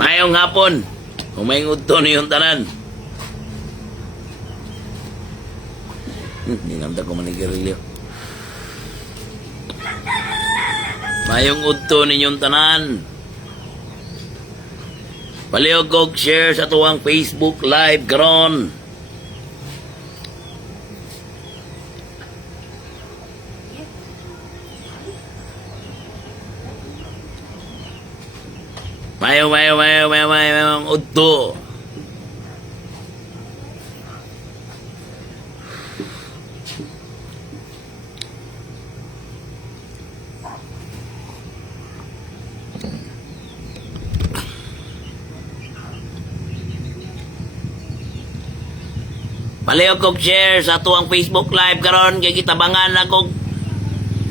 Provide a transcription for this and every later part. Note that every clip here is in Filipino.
Mayong hapon. Kung may ngudto niyong tanan. Ninamda ko manigirilyo. Mayong udto ninyong tanan. Palihog kog share sa tuwang Facebook Live karon. Mayong udto. Palihog kog share sa tuwang Facebook Live karon kay kitabangan na kog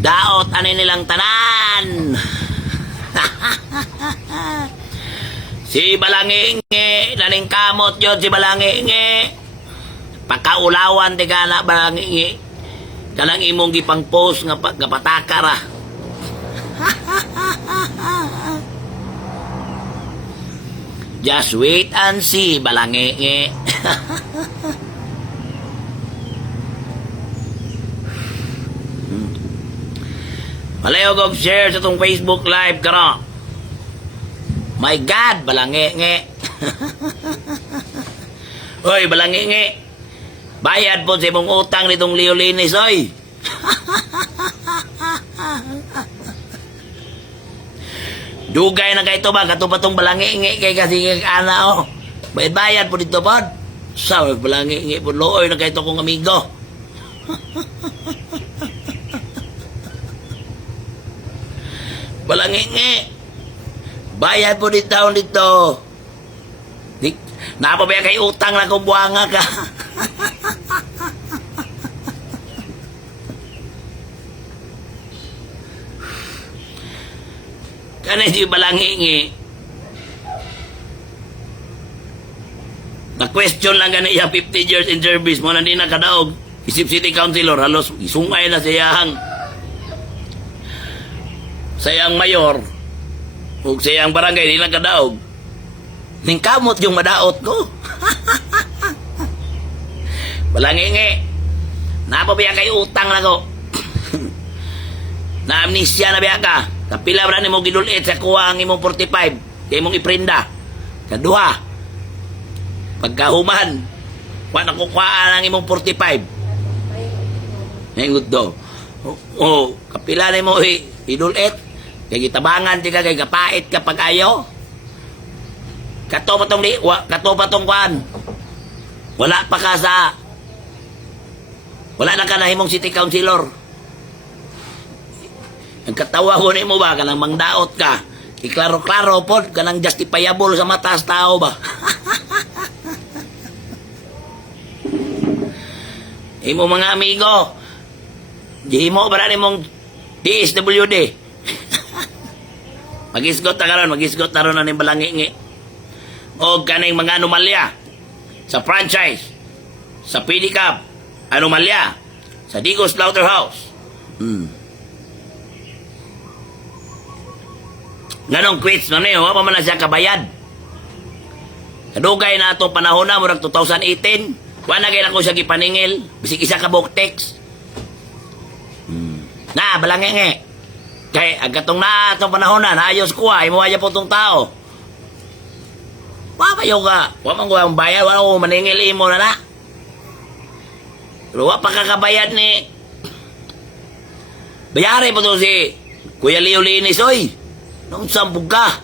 daot ani nilang tanan. Si Balangingi naning kamot yun si Balangingi. Pagkaulawan ti kana Balangingi. Kanang imong gipang post nga patakara. Just wait and see Balangingi. Palihog og share sa tong Facebook Live karon. My God, Balangingi. Oy, Balangingi. Bayad po sa imong utang nitong Leolinis, oy. Dugay na kayo ba? Kato pa tong Balangingi kay kasi ana, oh. Bayad po dito po. Sa Balangingi po, looy na kayo kong amigo. Balangingi. Bayad po dito taon dito. Napabaya kay utang na kung buwanga ka. Kani si Balangingi. Na-question lang gani iya 50 years in service mo na di nakadaog. Isip city councilor, halos isungay na sayang mayor. Ug sayang barangay di nakadaog. Ning kamot yung madaot ko. Balangingi. Napabiya kay utang na ko. Na amnesia na biya ka. Kapila ba ni mo gidulit sa kuha ang imong 45. Kaya mong iprenda. Kaduha. Pagkahuman. Wala kukuhaan ang imong 45. Ngayon do. Oh, kapila ni mo idulit. Kaya gitabangan di ka, kaya kapait ka pag ayaw. Kato pa tong kwan. Wala pa ka sa... Wala na ka na himong city councilor. Ang katawa ko mo ba, kanang mangdaot ka. Iklaro-klaro po, kanang justifiable sa mataas tao ba. Imo mga amigo, di mo ba na mong DSWD? Mag-isgot na ron na ni Balangingi. O kaning mga anomalya sa franchise, sa pedicab, anomalya sa Digos Slaughterhouse. Ganong quits na niyo, wapa man na siya kabayad. Kadugay na itong panahon na, murag 2018, wala kayo na ko siya gipaningil, bisik isa ka buktex. Na, Balangingi. Kay agatong na itong panahon na, naayos ko imuhaya po itong tao. Wapayo ka, wapang ko ang bayad, wala ko maningil imo na na. Pero wapa kakabayad ni. Bayari po ito si Kuya Leolinis, oy. Nung sambog ka,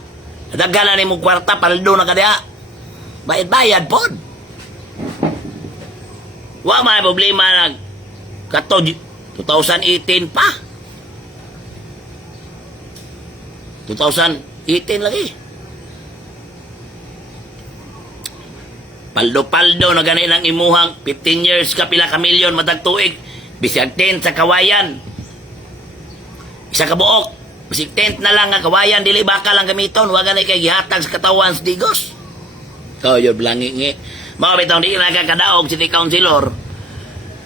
nadagana ni mong kwarta, paldo na ka diya. Bayad po. Wala may problema na kato 2018 pa. 2018 lagi. Paldo-paldo na ganin ang imuhang 15 years ka pila ka milyon matag tuig. Bisag 10 sa kawayan. Isa ka buok. Bisag 10 na lang ang kawayan. Dili baka lang gamiton. Huwag ganay kay gihatag sa katawan sa Digos. Yun, Balangingi. Mga bitong di na kakadaog city councilor.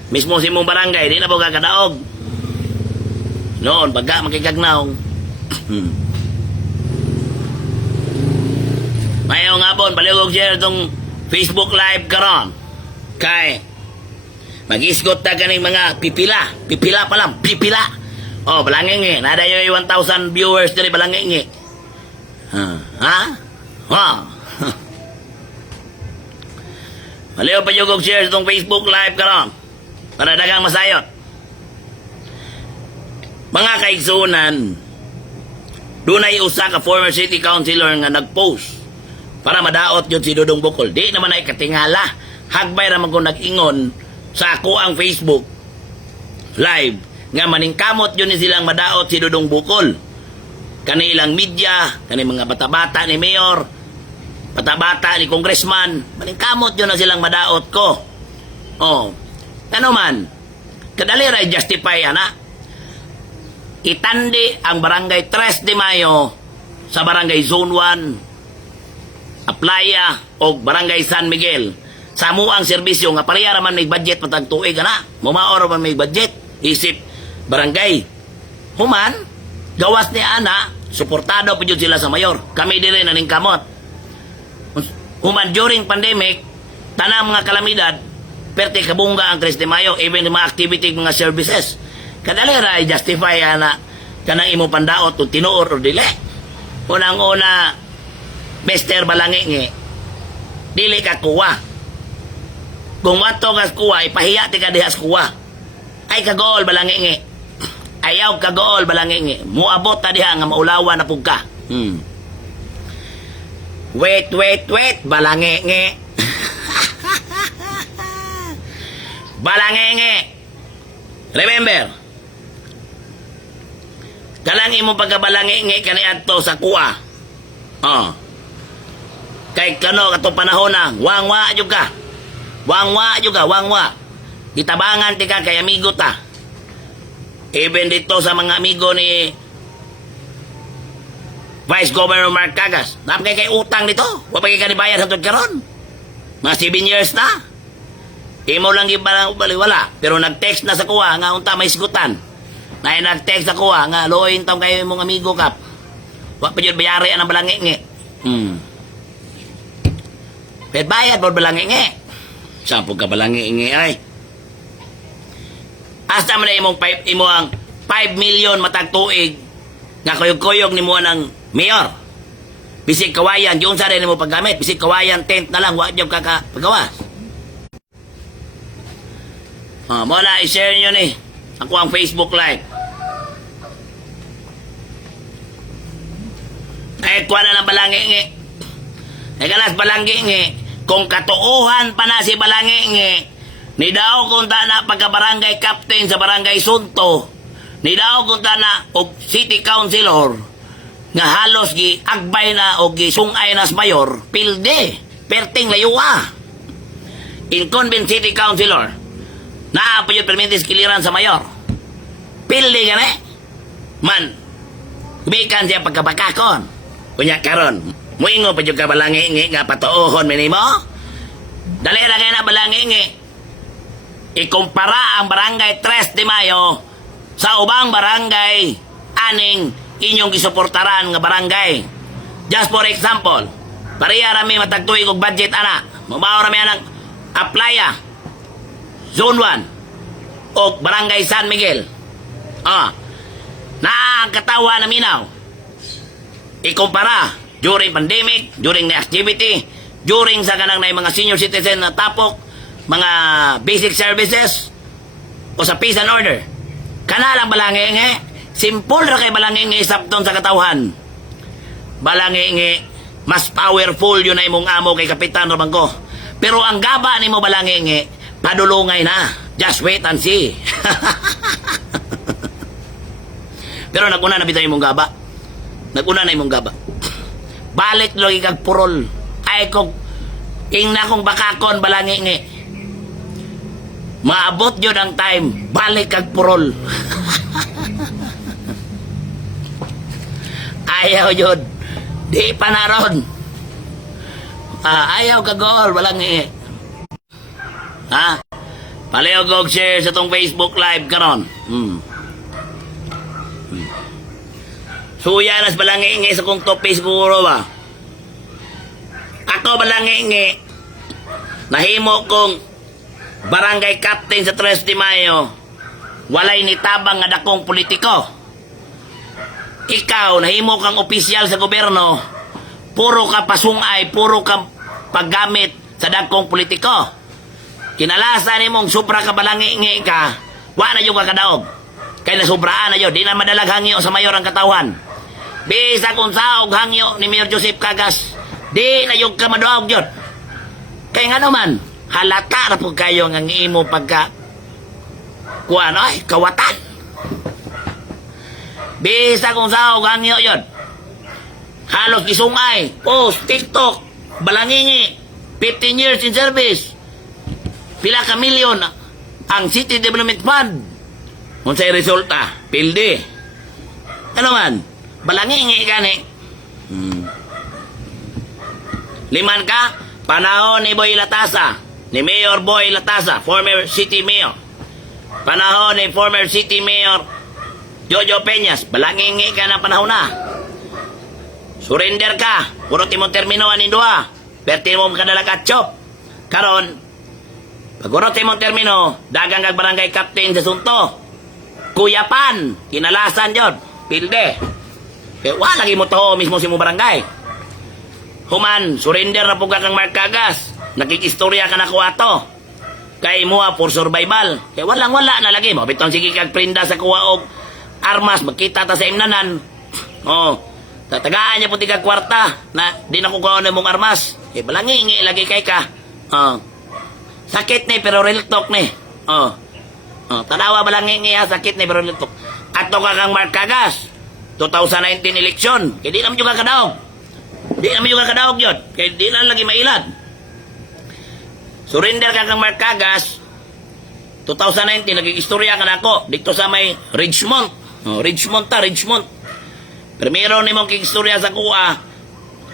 Mismo si mong barangay, di na po kakadaog. Noon, pagka makikagnaong. Mayong hapon, palihog share itong Facebook Live karon. Kay, mag-isgot na kaning mga pipila. Pipila pa lang, pipila. Oh, balangingi. Nada yung 1,000 viewers dari balangingi. Ha? Palihog pa yung share itong Facebook Live karon. Para dagang masayot. Mga kaigsunan, dunay usa ka former city councilor nga nag-post para madaot yun si Dudong Bukol. Di naman ay katingala. Hagbay naman kung nag-ingon sa ako ang Facebook Live nga maningkamot yun ni silang madaot si Dudong Bukol. Kanilang media, kanilang mga bata-bata ni Mayor, bata-bata ni Congressman, maningkamot yun na silang madaot ko. Oh, ano man, kadalira justify ana. Itandi ang barangay 3 de Mayo sa barangay Zone 1, Aplaya o barangay San Miguel sa amuang serbisyo nga pareha raman may budget matag tuig ana. Mumaor man may budget isip barangay. Human gawas ni ana suportado pa jud sila sa mayor. Kami dili naning kamot. Human during pandemic tanang mga kalamidad perti kabungga ang 3 de Mayo even mga activity mga services. Kadali ra justify ana kanang imo pandaot kung tinuor o dili. Unang-una, Mr. Balangingi, dili ka kuwa. Kung wato ka kuwa, ipahiya ti ka dihas kuwa. Ay kagool Balangingi. Ayaw kagool Balangingi. Muabot ta diha nga maulawan na pug ka. Wait, Balangingi. Balangingi. Remember, kalang imo pagkabalangingi kani adto sa kuwa. Kay kano kato panahon na wangwa jud ka. Wangwa. Gitabangan ti ka kay amigo ta. Even dito sa mga amigo ni Vice Governor Mark Cagas, napakay kay utang dito. Wa pa kay kanibayad hangtod karon. Mga 7 years na. Imo lang gibalang baliwala, pero nag-text na sa kuha nga unta may sigutan. Na nag-text sa kuha nga loin tong kayo mong amigo kap. Wa pa jud bayari ang balangingi. Pero bayad po balangingi. Sampo ka balangingi ay. Asa man imong ang 5 million matag tuig nga kuyog-kuyog nimo ng mayor. Bisig kawayan, yung sa rin mo paggamit, bisig kawayan tent na lang, wa jud ka pagawas. Mula, i-share nyo ni. Ako ang Facebook Live. Ay, kuha na ng balangingi. Ay, kalas balangingi. Kung katuuhan pa na si balangingi, ni daw kung ta na pagka-barangay captain sa barangay Sunto, ni daw kung ta na og city councilor, nga halos gi agbay na o gi sungay na sa mayor, pilde, perting layuwa. Incumbent city councilor, naapa yung permitis kiliran sa mayor. Pildi ka na man, kumikan siya pagkabakakon. Kunya karon, muingo pa yung kabalangingi nga patuohon minimo. Dali na kayo na balangingi. Ikumpara ang barangay 3 de Mayo sa ubang barangay aning inyong gisuportaran nga barangay. Just for example, pareha rami matagtuig og budget ana. Mabaw rami anang Aplaya, Zone 1 o barangay San Miguel. Nakakatawa na minaw. Ikumpara during pandemic, during the activity, during sa kanang na mga senior citizen na tapok, mga basic services o sa peace and order. Kanalang balangingi, simple ra kay balangingi sabton sa katawhan. Balangingi, mas powerful yun na imong amo kay Kapitan Romangko. Pero ang gaba ni mo balangingi, padulungay na. Just wait and see. Pero naguna na bitaw imong gaba. Naguna na imong gaba. Balik lagi kag purol. Ay kog ingna kong bakakon balangingi. Maabot yun ang time. Balik kag purol. Ayaw yun. Di pa na ron. Ayaw ka goal, balangingi. Paleo go share sa tong Facebook Live karon. Suya nas balangingi sa kong topi siguro ba. Ako balangi nahimo kong barangay captain sa 3 de Mayo. Walay nitabang nga dakong politiko. Ikaw, nahimo kang opisyal sa gobyerno, puro ka pasungay, puro ka paggamit sa dakong politiko. Kinalasan ni mong supra ka balangi ka, wa na yung kakadaog. Kaya nasubraan na yun, di na madalag hangyo sa mayor ang katawan. Bisa kung saog hangyo ni Mayor Joseph Cagas, di na yung ka maduog yun. Kaya nga naman, halata na po kayo ng imo pagka kuwan, ay, kawatan. Bisa kung saog hangyo yun. Halos isungay, post, TikTok, balangingi, 15 years in service. Pila ka milyon ang City Development Fund. Kung sa'y resulta, pildi. Ano man, balangingi gani. Liman ka, panahon ni Boy Latasa, ni Mayor Boy Latasa, former city mayor. Panahon ni former city mayor Jojo Peñas, balangingi ka na panahon na. Surrender ka, puro timong termino anindua, perti mo kadala katchop. Karon, pag timong termino, dagang kag barangay captain sa Sunto. Kuyapan, kinalasan yun, pilde. Kaya wala lagi mo to mismo si mo barangay. Human, surrender na po ka kang Mark Cagas. Nakikistorya ka na kuwato. Kay mua for survival. Kaya walang-wala na lagi mo. Bitong sige kag prinda sa kuwaog armas. Magkita ta sa imnanan. Oh, tatagaan niya po tigag kwarta na di na kukuha na mong armas. Eh, balangingi lagi kay ka. Oh, sakit ni pero real talk ni. Oh, tanawa balangingi ha, sakit ni pero real talk. Ato ka kang Mark Cagas. 2019 election. Kaya di naman yung kakadaog. Di naman yung kakadaog yun. Kaya di na lagi mailad. Surrender ka kang Mark Cagas. 2019, naging-istorya ka na ako. Dito sa may Ridgemont. Ridgemont. Primero ni mong kig-istorya sa kuha.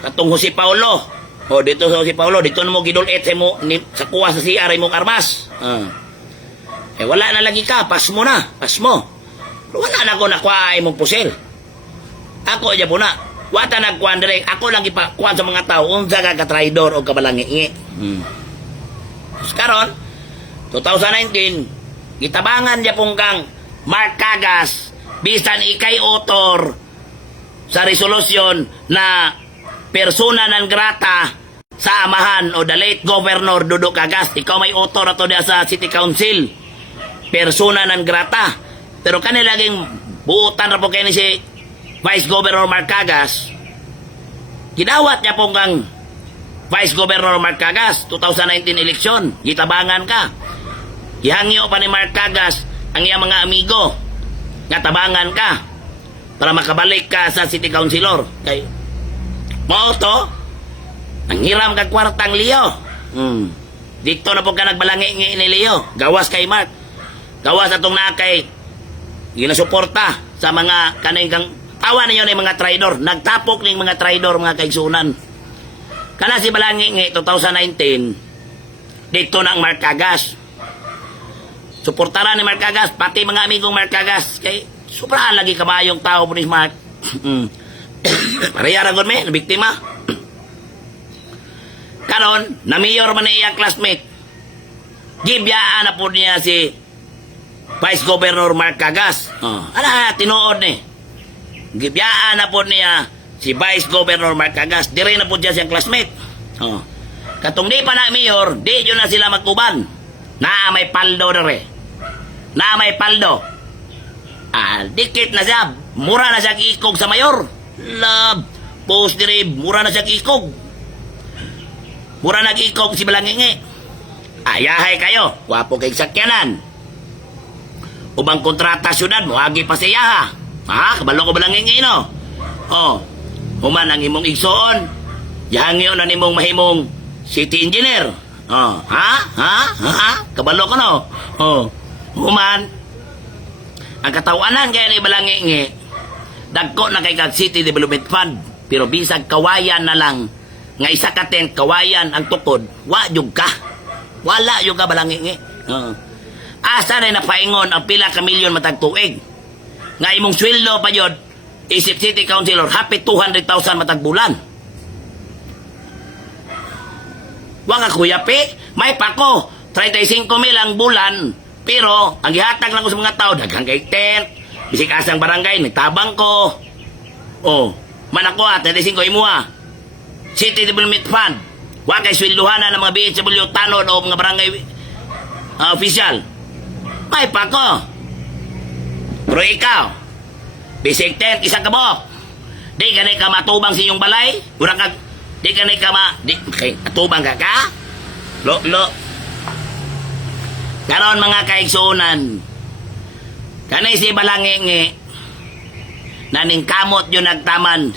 Katong Jose Paulo. Dito sa Jose Paulo. Dito na mo gidulit sa kuha sa CR mong armas. Wala na lagi ka. Pas mo na. Pas mo. Pero wala na ako nakuha mong pusil. Ako dyan po na. Wata nagkuhan dire. Ako lang ipakuhan sa mga tao. Unsa ka ka-traidor o kabalangi. Karon 2019, gitabangan niya pong kang Mark Cagas bisan ikay author sa resolusyon na persona non grata sa amahan o the late Governor Dudo Cagas. Ikaw may author ato diya sa City Council. Persona non grata. Pero kanilaging buutan na po kayo ni si Vice Governor Mark Cagas. Gidawat niya pong kang Vice Governor Mark Cagas, 2019 election, gitabangan ka. Ihangyo pa ni Mark Cagas ang iyang mga amigo nga tabangan ka para makabalik ka sa City Councilor. Kay mo to, ang hiram kag kwartang Leo. Dito na po ka nagbalangi ni Leo. Gawas kay Mark. Gawas atong nakay ginasuporta sa mga kaning kang tawa ninyo ng mga traidor. Nagtapok ning mga traidor, mga kaigsunan. Kana si Balangi 2019 dito na ang Mark Cagas. Suportaran ni Mark Cagas, pati mga amigong Mark Cagas. Kay sobrang lagi kabayong tao po ni Mark. Parehara gud me, biktima. Karon, na mayor man iya classmate. Gibyaan na po niya si Vice Governor Mark Cagas. Tinuod ni. Gibyaan na po niya si Vice Governor Mark Cagas. Di rin na po dyan siyang classmate. Katong di pa na mayor, di yun na sila magkuban. Na may paldo na rin. Na may paldo. Dikit na siya. Mura na siya ikog sa mayor. Love. Post di rin. Mura na siya ikog. Mura nag-ikog si Balangingi. Ayahay kayo. Wapo kay sakyanan. Ubang kontrata syudad mo. Agi pa siya ha. Kabalo ko Balangingi no. Human ang imong igsoon. Yahangyo na nimong mahimong city engineer. Kabalo ko no. Human ang katawanan kaya ni Balangingi dagko na kay kag City Development Fund pero bisag kawayan na lang nga isa ka tent kawayan ang tukod wa jud ka. Wala jud ka Balangingi. Asa na napaingon ang pila ka milyon matag tuig nga imong sweldo pa jud isip City Councilor, happy 200,000 matag bulan. Wa ka kuyapi, may pako. 35 mil ang bulan. Pero, ang gihatag lang ko sa mga tao, daghang kay tent. Bisik asang barangay, nagtabang ko. Oh, manako 35 imuha. City Development Fund. Wa kay swelduhanan ng mga BHW tanod o mga barangay official. May pako. Pero ikaw, bisik tent, isang kabok. Di ka na ka matubang sa inyong balay? Urang ka, di ka na ka matubang ka ka? Lo. Karon mga kaigsuunan, kanay si Balangingi, naningkamot yun nagtaman,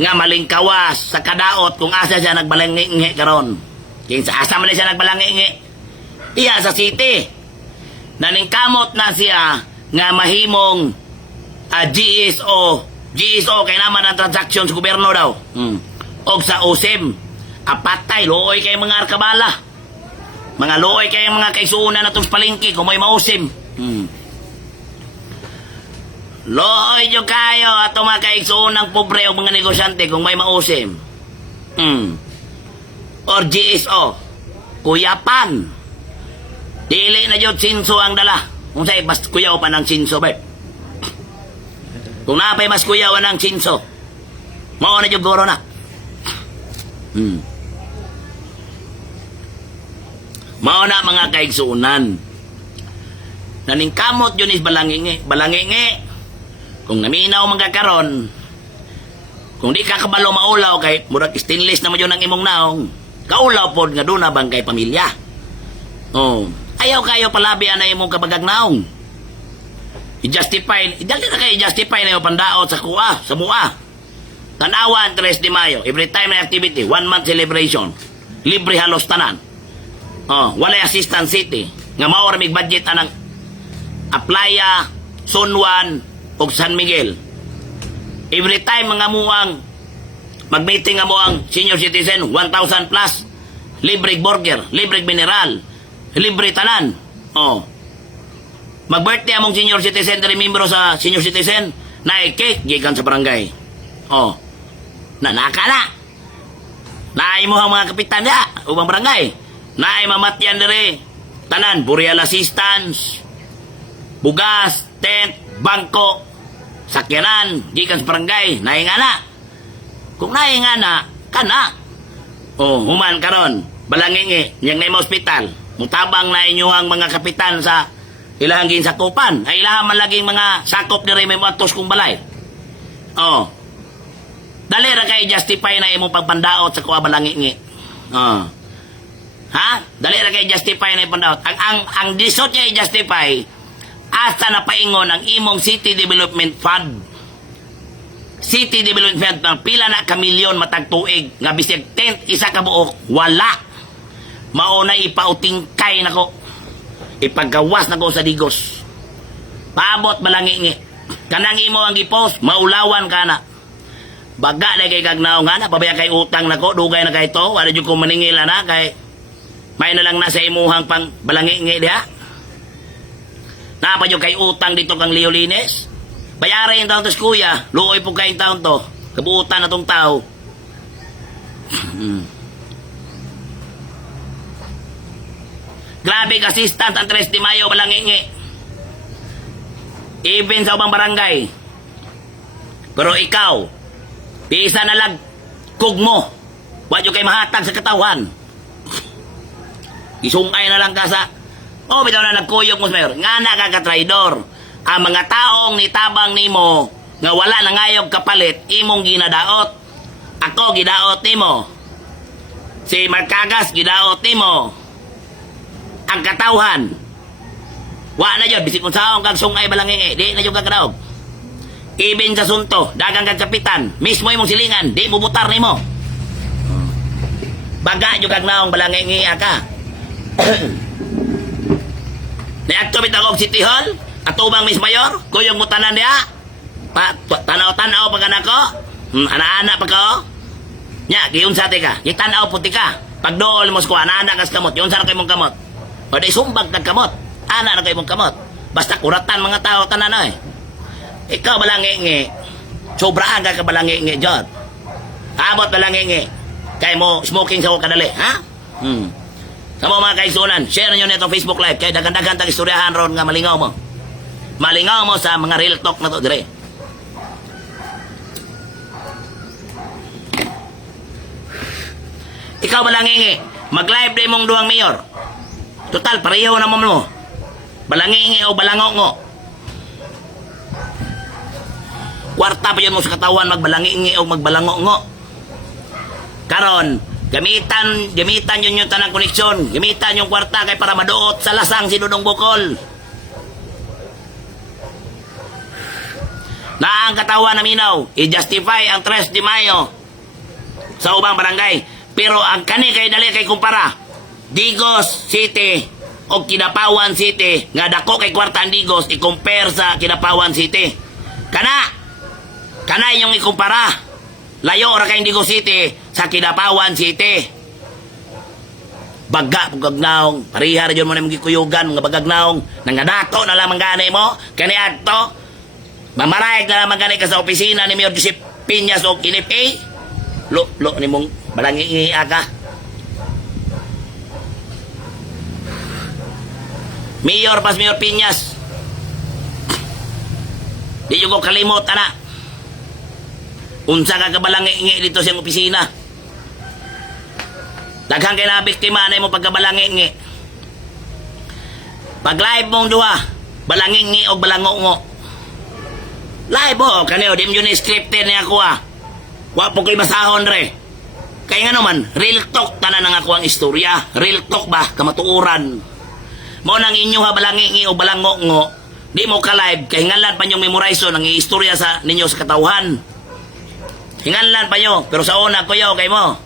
nga malingkawas sa kadaot kung asa siya nagbalangingi karon. King sa asa man siya nagbalangingi? Iya sa city. Naningkamot na siya nga mahimong GSO kay naman ang transaction sa gobyerno daw. Og sa OSIM, apatay, looy kay mga arkabala. Mga looy kay mga kaisuunan na itong palengke kung may mausim. Looy nyo kayo at mga kaisuunang pobre o mga negosyante kung may mausim. Or GSO, kuyapan. Dili na yun sinso ang dala. Kung sa'yo, mas kuyaw pa ng sinso, babe. Kung napay mas kuyawan ng sinso, mauna yung goro na. Mauna mga kaigsuunan. Naningkamot yun is Balangingi. Kung naminaw mga karon, kung di ka kabalo maulaw kay murag stainless naman yun ang imong naong, kaulaw pod nga doon na bang kay pamilya. Oh, ayaw kayo palabi na imong kabagag naong. I-justify, idali na kayo i-justify na yung pandaot sa kuha, sa mua. Tanawan, 3 de Mayo, every time na activity, 1 month celebration, libre halos tanan. Oh, walay assistance city. Nga mao ra mig budget anang Aplaya, San Juan, ug San Miguel. Every time mga muang mag-meeting nga mo ang senior citizen, 1,000 plus, libre burger, libre mineral, libre tanan. Oh. Mag-birthday among senior citizen, diri membro sa senior citizen, na cake gikan sa barangay. Oh. Nanaka. Naay mo ang mga kapitan ya, ubang barangay. Naay mamatyan dere, tanan, burial assistance, bugas, tent, bangko, sakyanan, gikan sa barangay, naay nga na. Kung naay nga na, kana. Oh, human karon, Balangingi, yang na hospital, mutabang na inyong mga kapitan sa ilahang ginsakupan, ay ilahang malaging mga sakop dere may matos kong balay. Oh, dali ra kay justify na imong pagpandaot sa kuha Balangingi. Oh. Ha? Dali ra kay justify na ipandaot. Ang disot niya i-justify asa na paingon ang imong City Development Fund. City Development Fund ng pila na kamilyon matag tuig nga bisig tent isa ka buok wala. Mauna ipautingkay nako. Ipagawas nako sa digos. Paabot Balangingi. Kanang imo ang gipost maulawan kana. Baga na kay kagnaw nga na pabaya kay utang nako dugay na kay to wala jud ko maningil na kay may na lang nasa imuhang pang Balangingi diha. Napa yung kay utang dito kang Leolines? Bayaran yung taon to kuya. Luoy po kayo taon to. Kabuutan na tong tao. Grabe ka assistant ang 3 de Mayo Balangingi. Even sa ubang barangay. Pero ikaw, pisa na lang kugmo. Wa yung kay mahatag sa katawan. Isungay na lang ka sa bitaw na nagkuyog mo mayor nga nakaka-traidor ang mga taong nitabang nimo nga wala na ngayog kapalit imong ginadaot. Ako gidaot nimo, si Marcagas gidaot nimo. Ang katawhan wa na yun bisig kung saong kag sungay Balangingi di na yung kagadaog. Ibin sa sunto dagang kag kapitan mismo imong silingan di mo butar nimo. Baga yung kag naong Balangingi aka. Niadto bitaw og City Hall, atubang Miss Mayor, kuyog mo tanan diha. Tanaw-tanaw pa kanako. Ana-ana pa ka. Nya, giunsa ti ka? Gitanaw puti ka. Pagdool mo ko ana-ana kas kamot, yun sa kay mong kamot. O di sumbag kag kamot. Ana na kay mong kamot. Basta kuratan mga tao tanan ay. Ikaw Balangingi. Sobraan ka Balangingi jud. Abot Balangingi. Kay mo smoking sa kadali, ha? Sa mga kaigsunan, share nyo nito Facebook Live. Kaya dagan-dagan tag istoryahan ron nga malingaw mo. Malingaw mo sa mga real talk na to, dire. Ikaw balangingi, mag-live din mong duwang mayor. Total, pareho naman mo. Balangingi o balangongo. Kwarta pa yun mo sa katawan, magbalangingi o magbalangongo. Karon, gamitan yun yung tanang koneksyon. Gamitan yung kwarta kay para maduot sa lasang si Dudong Bukol. Na ang katawan na minaw, i-justify ang 3 de Mayo sa ubang barangay. Pero ang kani kay dali kay kumpara, Digos City o Kidapawan City, nga dako kay kwarta ang Digos, i-compare sa Kidapawan City. Kana inyong ikumpara. Layo ra kay Digos City sa Kidapawan City. Baga pagagnaong, parihar yun mo na magikuyugan, mga bagagnaong, nangadato na lamang gani mo, kani adto, mamarayag na lamang gani ka sa opisina ni Mayor Joseph Piñas o Kinip Lo ni mong balangi aga. Mayor Piñas. Di yung ko kalimot, ana. Unsa ka kabalangi dito sa opisina. Daghang kay na biktima na mo pagkabalangi. Pag live mong duha, balangi o balangongo. Live o, kaniyo, di mo yun scripted niya ako Wa po ko'y masahon re. Kaya nga naman, real talk tanan ang ako ang istorya. Real talk ba, kamatuuran. Mo nang inyo ha balangi o balangongo, di mo ka-live, kaya hingalan pa niyong memorize ang istorya sa ninyo sa katauhan. Hingalan pa niyo, pero sa una kuyaw kay mo.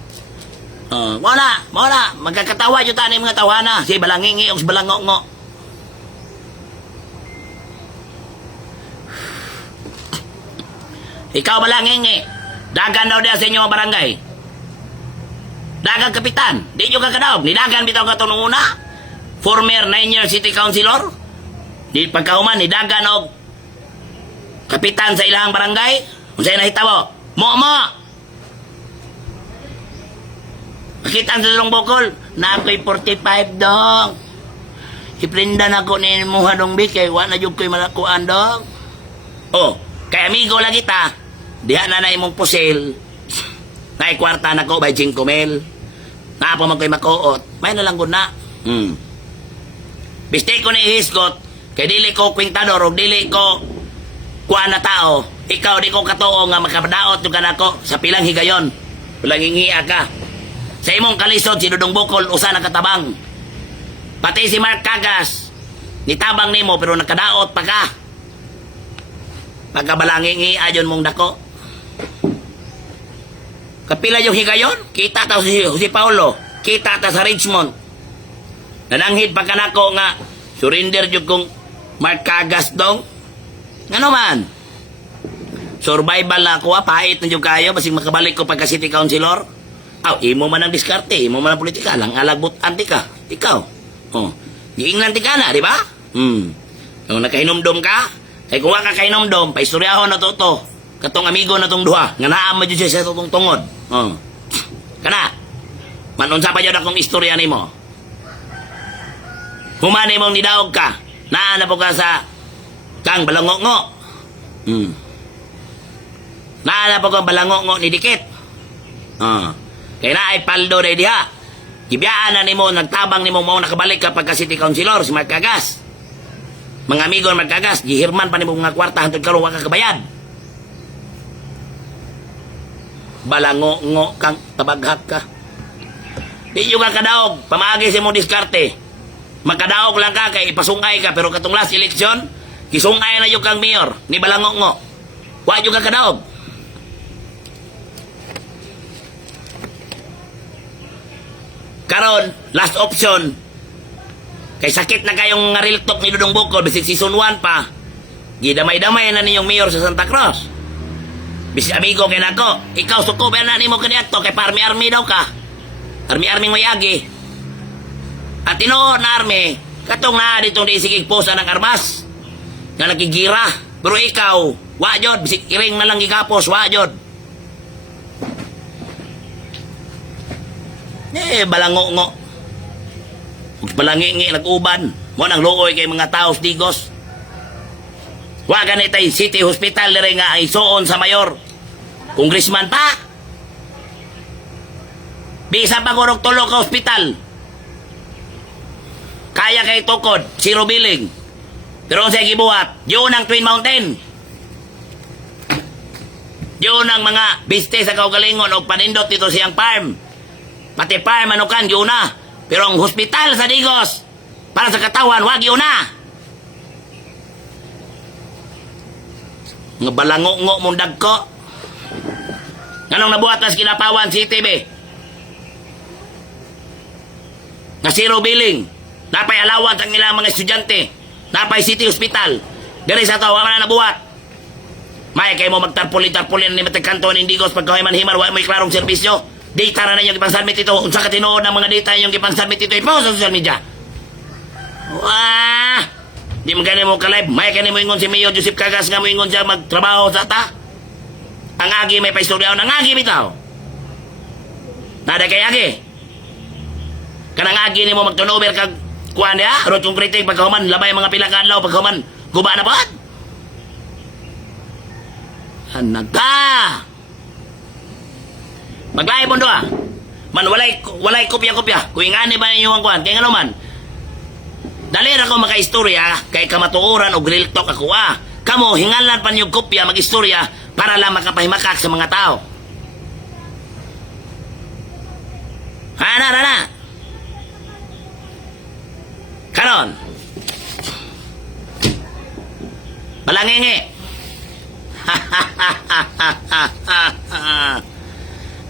Muna, magkakatawa yung tani mga tawana. Si balangi o balangongo. Ikaw balangi. Dagan daw dia sa inyo mga barangay. Dagan kapitan. Di nyo kakadaog. Nidagan bitaw ka ito nung una. Former 9-year city councilor. Di pagkahuman, nidagan og kapitan sa ilang barangay. Kung sa'yo nahita mo. Mo! Kakitaan sa Dudong Bukol. Na ako'y 45 dong. Iprindan ako ni Muhadong Bikay. Wa na yung ko'y malakuan dong. Oh, kay amigo lagi ta. Diha na imong pusil. Nay kwarta na ko by 5,000. Napo man ko'y makuot. May nalang guna. Biste ko ni hisgot. Kay dili ko kwintador o dili ko kuha na tao. Ikaw di ko katuo nga makapadaot yung kanako sa pilang higayon. Pilang hingiya ka. Sa imong kalisod si Dudong Bukol usa na katabang. Pati si Mark Cagas nitabang nimo pero nakadaot pa ka. Pagkabalangi ayon mong dako. Kapila yung higayon, kita ta si Paulo, kita ta sa Richmond. Nananghid pa kanako nga surrender jud kong Mark Cagas dong. Ngano man? Survival na ako pahit na jud kayo basig makabalik ko pagka city councilor. Aw, imo man ang diskarte, imo man ang politika, lang alagbot anti ka. Ikaw. Oh, giingnan ti ka na, di ba? Kung nakahinomdom ka, kay kung ka kahinomdom, paistoryaho na to. Katong amigo na tong duha, nga naama dyan siya sa tong tungod. Kana, manunsa pa dyan akong istorya ni mo. Humani mong nidaog ka, naana po ka sa kang balangongo. Naana po kang balangongo ni Dikit. Kaya na ay paldo na diha. Ibiyaan na ni mo, nagtabang ni mo nakabalik ka pagka city councilor, si Mark Cagas. Mga amigo ng Mark Cagas, gihirman pa ni mo mga kwarta hantod karon wa ka kabayad. Balangongo kang tabaghak ka. Di yung kadaog, pamaagi sa mong diskarte. Magkadaog lang ka, kay ipasungay ka, pero katong last election, kisungay na yung kang mayor, ni balangongo. Wa yung kadaog. Karon, last option. Kay sakit na kayong real talk ni Dudong Bukol, bisig season 1 pa. Gidamay-damay na ninyong mayor sa Santa Cruz. Bisig amigo kay nako, ikaw suko ba na nimo kaniadto kay army daw ka. Army mayagi. At tinuod na army, katong na ditong di sigig posa ng armas. Nga nagigira. Pero ikaw, wa jud, bisig iring na lang gigapos, wa jud. Balangongo. Ug balangi nag-uban. Mo nang luoy kay mga taos digos. Wa ganitay City Hospital dire nga isuon sa mayor. Congressman pa. Bisa pa kurog tulo ka hospital. Kaya kay tukod, zero billing. Pero sa gibuhat, yun ang Twin Mountain. Yun ang mga biste sa kaugalingon o panindot dito siyang farm. Pati farm manukan, yun na. Pero ang hospital sa Digos, para sa katawan, wag yun na. Nga balango-ngo mong dagko. Anong nabuhat na sa Kinapawan City, be? Na zero billing. Napay alawad ang ilang mga estudyante. Napay City Hospital. Dari sa tawa man na nabuhat. May kayo mo magtarpulin-tarpulin ni matagkanto ng Digos pagkahoy man himar, wala mo iklarong serbisyo. Data na yung ipansubmit ito. Unsa ka tinuod ng mga data yung ipansubmit ito. Ipost sa social media. Wah! Di mo ganyan mo ka-live. May kanimo ingon si Mayor Joseph Cagas nga mo ingon siya magtrabaho sa ta. Ang agi may paistoryaw. Ang agi bitaw. Nada kay agi. Kanang agi ni mo mag-turnover kag kuhan niya. Road kong kritik pagkahuman. Labay mga pilang adlaw pagkahuman. Guba na ba? Hanaga! Maglahi po doon. Man, walay kopya-kopya. Kung ingani ba ninyo ang kuhan? Kaya nga naman, dalir ako maka-istorya, kay kamatuoran o grill talk ako Kamo, hingalan pa niyo kopya mag-istorya para lang makapahimakak sa mga tao. Na. Karon. Balangingi.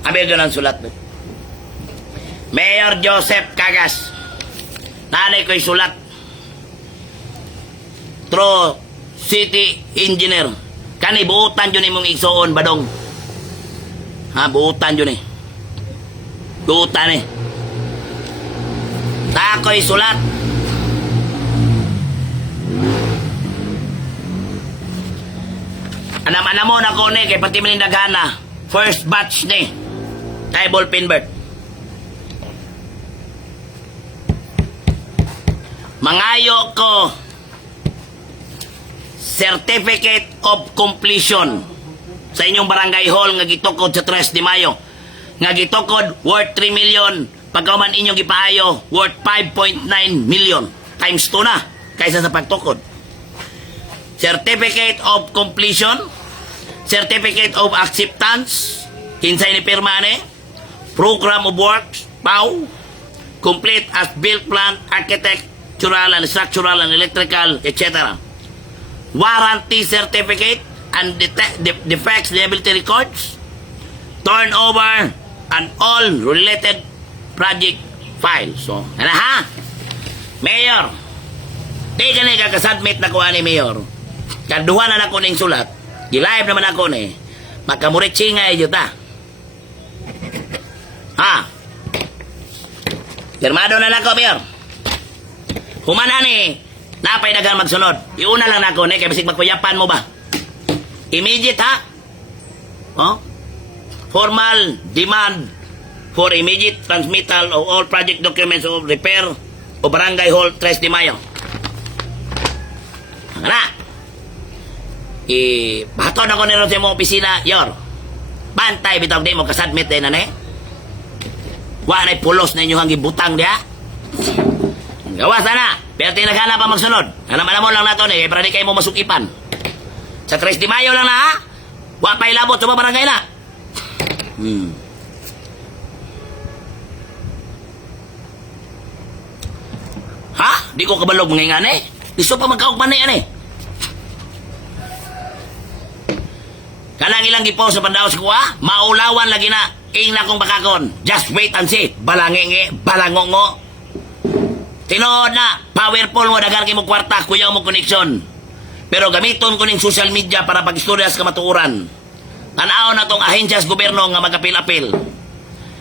Abi doon ang sulat mo. Mayor Joseph Cagas. Nanay ko'y sulat. True City Engineer. Kani buutan yun imong igsoon, badong. Ha, buutan yun eh. Buutan eh. Tako'y sulat. Anam-anam mo na ko ni, kay pati manindagana. First batch ni. Kay ballpen bird. Mangayo ko Certificate of Completion sa inyong barangay hall nga gitukod sa 3 de Mayo. Nga gitukod worth 3 million. Pagkauman inyong gipaayo worth 5.9 million. Times 2 na kaysa sa pagtukod. Certificate of Completion, Certificate of Acceptance, kinsay ni pirma ni, Program of Works, PAW, Complete as Built Plan, Architectural and Structural and Electrical, etc. Warranty Certificate and Defects Liability Records, Turnover, and all related project files. So, ano ha? Mayor, di ka na kakasubmit na kuha ni Mayor. Kaduha na ako ning sulat. Gi-live naman ako ni. Makamuritsi nga iyo ta. Ha? Pirmado na nako, Mayor. Humana ni, napay dagang magsunod. Iuna lang nako ni, kaya bisig magkuyapan mo ba? Immediate ha? Oh? Formal demand for immediate transmittal of all project documents of repair o barangay hall 3 de Mayo. Ang na. Baton ako niron sa mong opisina, Yor. Bantay bitaw di mo kasubmit din na Wa na'y pulos na inyong gibutang diha. Gawa sana. Pero tinagana pa magsunod. Alam mo lang nato ni, para di kayo mo masukipan. Sa 3 de Mayo lang na ha. Wa pa'y labot sa mga barangay na. Ha? Di ko kabalog mga ingani. Gusto pa magkaugman na yan eh. Kanang ilang gipost sa pandaos ko maulawan lagi na. Ing na kong bakakon. Just wait and see. Balangingi, balangongo. Tinood na. Powerful mo, dagar mo kwarta, kuyaw mo koneksyon. Pero gamiton ko ning social media para pag-istorya sa kamatuuran. Tanaw na tong ahensyas gobyerno nga mag-apil-apil.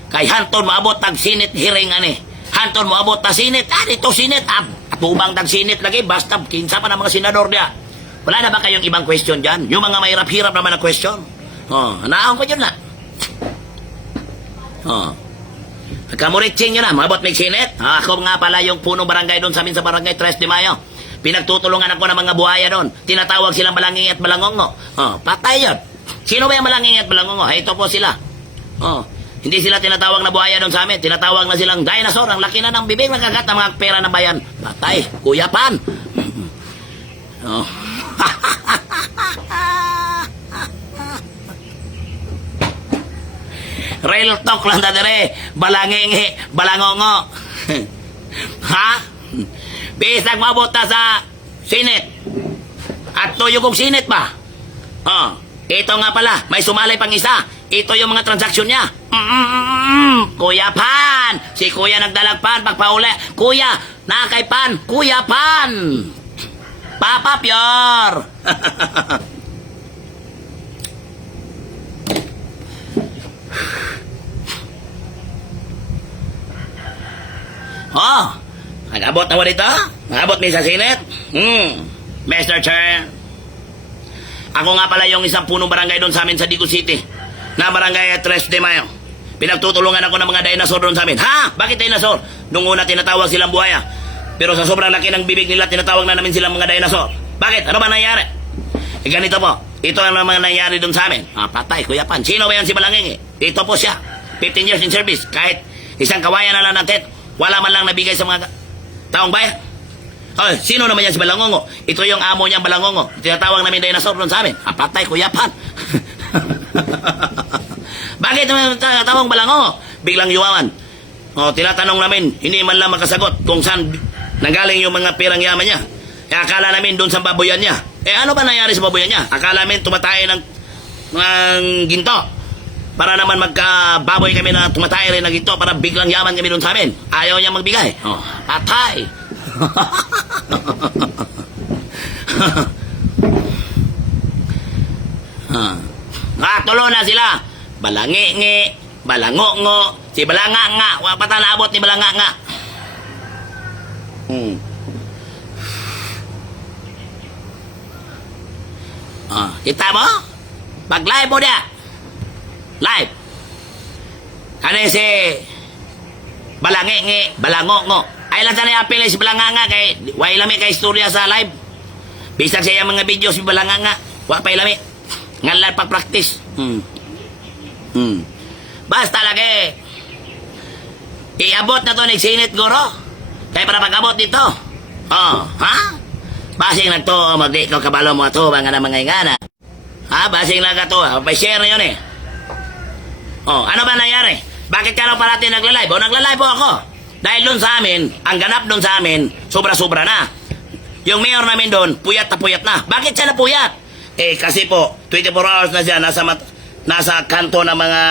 Kay hanton maabot tag sinit hearing ani. Hanton maabot ta sinit. Dito sinit. Atubang tag sinit lagi. Basta kinsa pa ng mga senador dia. Wala na ba kayong ibang question dyan? Yung mga mahirap-hirap naman na question. Naahon ko dyan na. Kamuritsing nyo na, mabot may sinit. Ako nga pala yung punong barangay doon sa amin sa barangay 3 de Mayo. Pinagtutulungan ako ng mga buhaya doon. Tinatawag silang balanging at balangongo. Patay yun. Sino ba yung balanging at balangongo? Ito po sila. Hindi sila tinatawag na buhaya doon sa amin. Tinatawag na silang dinosaur. Ang laki na ng bibig, nakagat ng mga pera ng bayan. Patay. Kuya Pan. Real talk lang dadere. Balangingi, balangongo. Ha? Bisag mabuta sa sinit. At tuyo kong sinit ba? Ito nga pala, may sumalay pang isa. Ito yung mga transaksyon niya. Kuya Pan. Si Kuya nagdalag pan pagpauli. Kuya, nakay Pan. Kuya Pan. Papa Pior. Nag-abot na mo dito? Nag-abot ni sa sinit? Mr. Chair. Ako nga pala yung isang punong barangay doon sa amin sa Digo City. Na barangay 3 de Mayo. Pinagtutulungan ako ng mga dinosaur doon sa amin. Ha? Bakit dinosaur? Nung una tinatawag silang buhaya. Pero sa sobrang laki ng bibig nila, tinatawag na namin silang mga dinosaur. Bakit? Ano ba nangyari? Ganito po. Ito ang mga nangyari doon sa amin. Patay, Kuya Pan. Sino ba yan si Balanging? Ito po siya. 15 years in service. Kahit isang kawayan na lang natin, wala man lang nabigay sa mga taong bayan. Sino naman yan si Balangongo? Ito yung amo niyang Balangongo. Tinatawag namin dinosaur doon sa amin. Patay, Kuya Pan. Bakit naman tawag Balangongo? Biglang yuwaman. Tinatanong namin, hindi man lang makasagot kung saan nanggaling yung mga perang yaman niya. Akala namin doon sa baboyan niya. Ano ba nangyari sa baboyan niya? Akala namin tumatay ng ginto. Para naman magkababoy kami na tumatay rin ng ginto para biglang yaman kami doon sa amin. Ayaw niya magbigay. Patay. Tulo na sila. Balangi-ngi, balango-ngo, si balanga-nga. Wala pa naabot ni balanga-nga. Kita mo? Pag-live mo na. Live. Ano si balangi-ngi, balango-ngo. Ay lang sana apil si balanga-nga kay way lami kay istorya sa live. Bisag siya mga videos si balanga-nga. Wa pa lami. Ngalan pag-practice. Basta lagi. Iabot na to ni Sinit Guro. Kaya para pag-abot dito. Ha? Basing na to, magdi ko kabalo mo to, mga na mga ingana. Basing na ka to, pa-share na yun eh. Ano ba nangyari? Bakit ka lang parati nagla-live? Nagla-live po ako. Dahil doon sa amin, ang ganap doon sa amin, sobra-sobra na. Yung mayor namin doon, puyat na puyat na. Bakit siya na puyat? Kasi po, 24 hours na siya, nasa kanto ng mga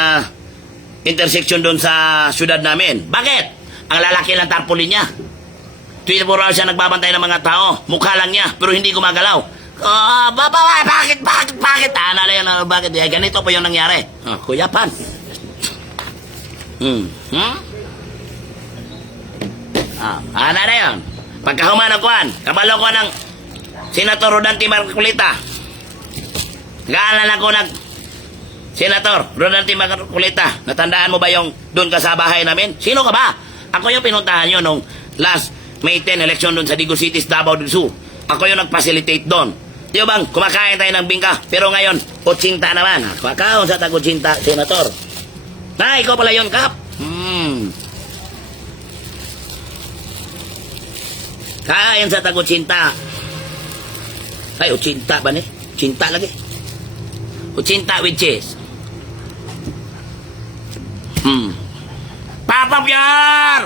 intersection doon sa syudad namin. Bakit? Ang lalaki lang tarpaulin niya. 24 hours siya nagbabantay ng mga tao. Mukha lang niya, pero hindi gumagalaw. Bakit? Ano na yun? Bakit? Ganito po yung nangyari. Kuya Pan. Ano na yun? Pagkahuman ako, kabalo ko ng Senator Rodante Marcolita. Gaalan ako ng Senator Rodante Marcolita. Natandaan mo ba yung doon ka sa bahay namin? Sino ka ba? Ako yung pinuntahan nyo nung last May 10 election doon sa Digo City, Davao del Sur. Ako yung nag-facilitate doon. Di ba bang, kumakain tayo ng bingka. Pero ngayon, 80 naman. Kumakaon sa tag-80, Senator. Ikaw pala yun, Kap. Kain sa tag-80. Ay, 80 ba ni? 80 lagi. 80 with cheese. Papa Piar!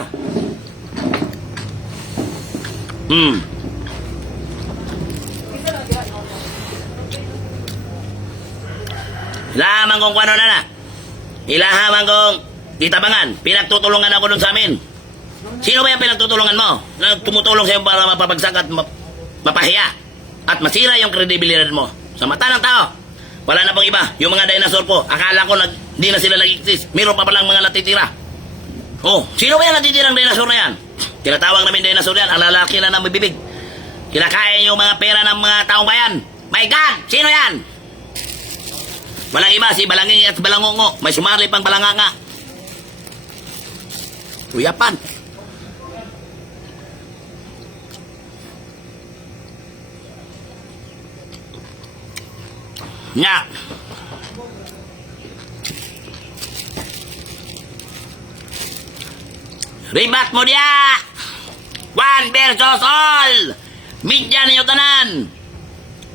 Ilahaman kong ano na. Ilahaman kong ditabangan. Pinagtutulungan ako dun sa amin. Sino ba yung pinagtutulungan mo? Na tumutulong sa'yo para mapapagsak at mapahiya at masira yung kredibilidad mo sa mata ng tao. Wala na pong iba. Yung mga dinosaur po, akala ko di na sila nag-exist. Meron pa palang mga natitira. Sino ba yung natitirang dinosaur na yan? Tinatawag namin dinosaur yan. Ang lalaki na ng bibig. Kinakain yung mga pera ng mga taong bayan. My God! Sino yan? Walang iba, si Balanging at Balangongo. May sumali pang balanganga. Uyapan. Nga. Ribat mo dia. One versus all. Media ninyo tanan.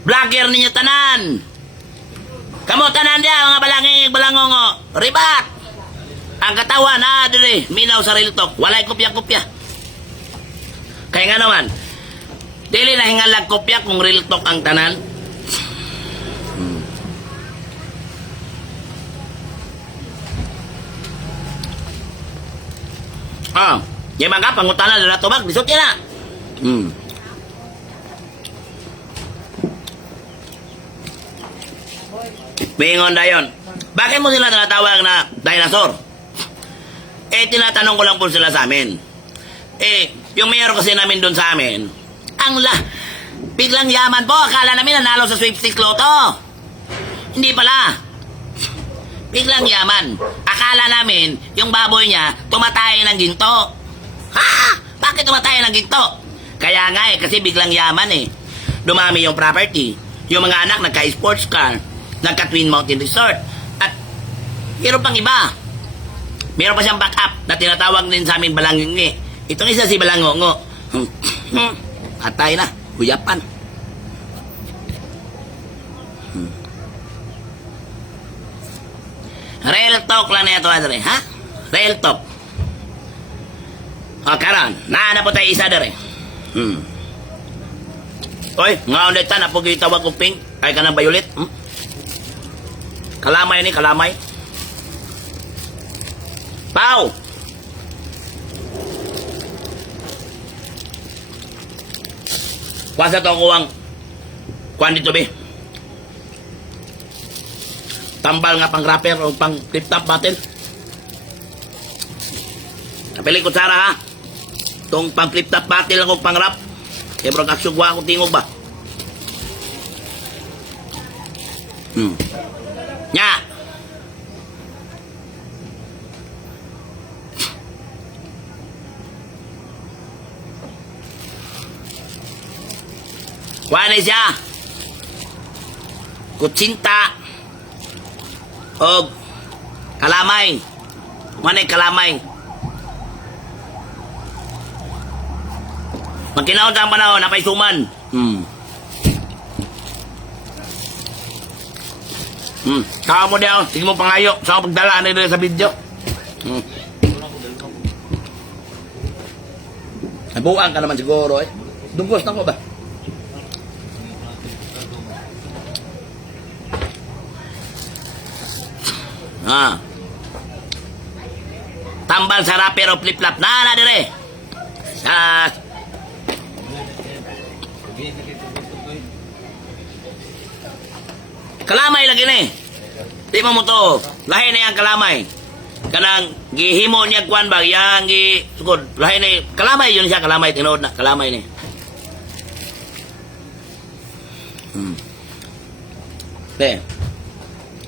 Vlogger ninyo tanan. Kamu tanan dia mga balangig, balangongo. Ribat. Ang katawan dire, minaw sa real talk. Walay kopya-kopya. Kaya nga naman, dili na hingalag kopya kung real talk ang tanan. Yung mga pangutanan na natubag, disot yan na. Bingon na yun. Bakit mo sila tinatawag na dinosaur? Tinatanong ko lang po sila sa amin. Yung mayor kasi namin doon sa amin, biglang yaman po. Akala namin nanalo sa sweepstakes loto. Hindi pala. Biglang yaman. Akala namin, yung baboy niya, tumatay ng ginto. Ha? Bakit tumatay ng ginto? Kaya nga kasi biglang yaman Dumami yung property. Yung mga anak nagka-sports car, nagka-Twin Mountain Resort. At meron pang iba. Meron pa siyang backup na tinatawag din sa amin balangingi. Itong isa si balangongo. Atay na. Huyapan. Real talk lang na ito, Adre. Ha? Real talk. O, karon. Naana po tayo isa, Adre. Oy, nga ulit ta. Napagitawag ko pink. Ay ka ng violet. Kalamay ni, kalamay. Pau! Kwasa to kuwang. Kuwan dito, be. Tambal nga pang rapper o pang tip-top battle. Napili ko Sara ha. Itong pang tip-top battle ako pang rap. Kaya bro kaksugwa ako tingog ba. Nya. Kuwan siya. Kutsinta. Og kalamay. Manay kalamay. Magkinaon sa panahon, napay suman. Saka mo diyan, sige mo pangayo. Saka pagdalaan nila sa video. Nabuang ka naman siguro Dugos na ko ba? Tambal sa rapper o flip-flop na dire. Kalamay lagi ni. Di mo to. Lahi na yung kalamay. Kanang gihimo niya kwan ba yang gi sugod. Lahi na kalamay yun siya kalamay tinuod na kalamay ni.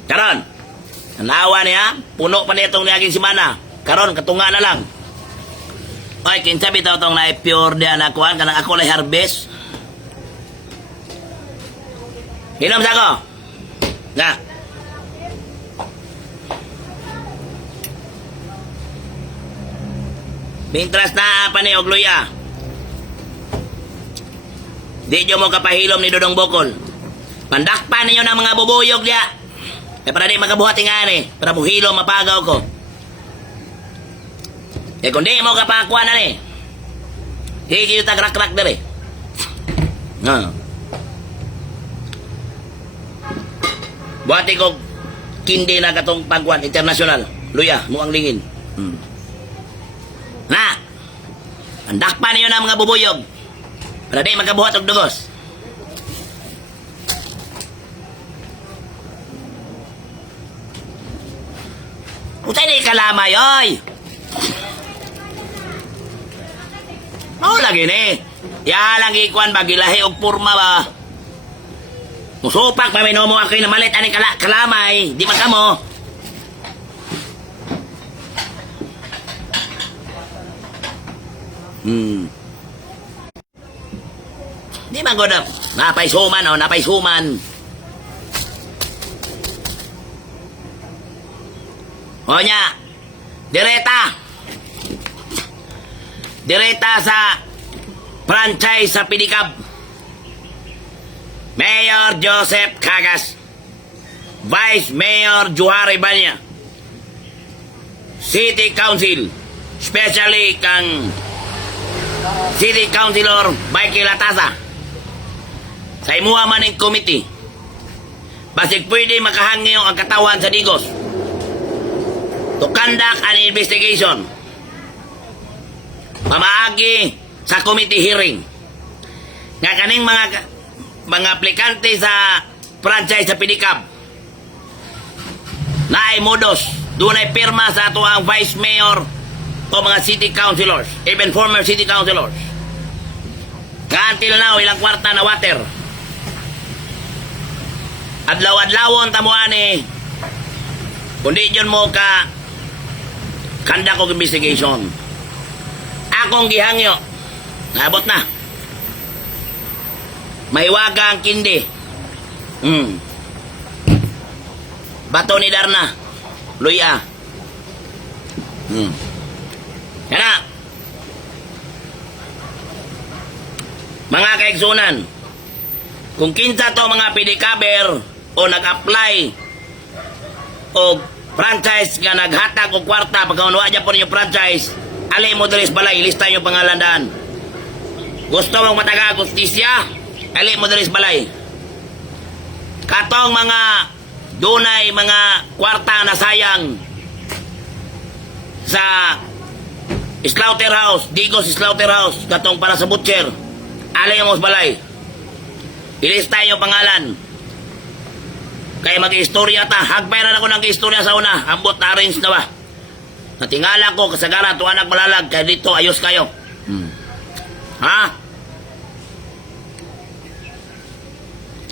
Karon. Nawa niya, puno pa niya itong niyaging simana. Karon, katunga na lang. Ay, kinsa bitaw itong na-pure diyan na kuhan, kanang ako na harvest. Hinom sa ako. Nga. Mintras na pa ni Ogluya. Di nyo mo kapahilom ni Dodong Bokol. Pandakpan ninyo ng mga bubuyog niya. Para di magabuhati nga para buhilo mapagaw ko. Kung di mo kapakuha na hindi kita krak-krak na buhati ko kindi na katong pagkuhan international. Luya, muang lingin. Na, andakpan niyo na mga bubuyog para di magabuhat og dugos. Usay na ikalamay, oy! Mao lagi ni. Ya lang ikuan ba gilahi og porma ba. Musupak pa minomo ako na malit ani kalamay, di man kamo. Di man ko na, napay suman o, napay suman. O nya, direta sa franchise sa Pinikab. Mayor Joseph Cagas, Vice Mayor Juhari Banya, City Council, especially kang City Councilor Mikey Latasa, sa imuha maning committee, basig pwede makahangyo ang katawan sa Digos to conduct an investigation pamaagi sa committee hearing nga kaning mga aplikante sa franchise sa Pinikab na ay modos doon ay pirma sa ato ang vice mayor o mga city councilors, even former city councilors, nga until now ilang kwarta na water adlaw-adlawon tamuan kundi dyan mo ka kanda ko investigation. Akong gihangyo naabot na mahiwaga ang kindi. Bato ni Darna Luya. Kana mga kaigsunan, kung kinsa to mga pidikaber o nag-apply o franchise nga naghatag og kwarta pagkaunwa dyan po ninyo franchise, alay mo deres balay, ilista yung pangalan daan. Gusto mong mataga justisya, alay mo deres balay. Katong mga dunay mga kwarta na sayang sa slaughterhouse, Digos slaughterhouse, katong para sa butcher, alay mo balay, ilista yung pangalan. Kaya mag-istorya ta. Hagbayran ako ng istorya sa una. Ambot na arrange na ba? Natingala ko, kasagara, to anak malalag. Kaya dito, ayos kayo. Ha?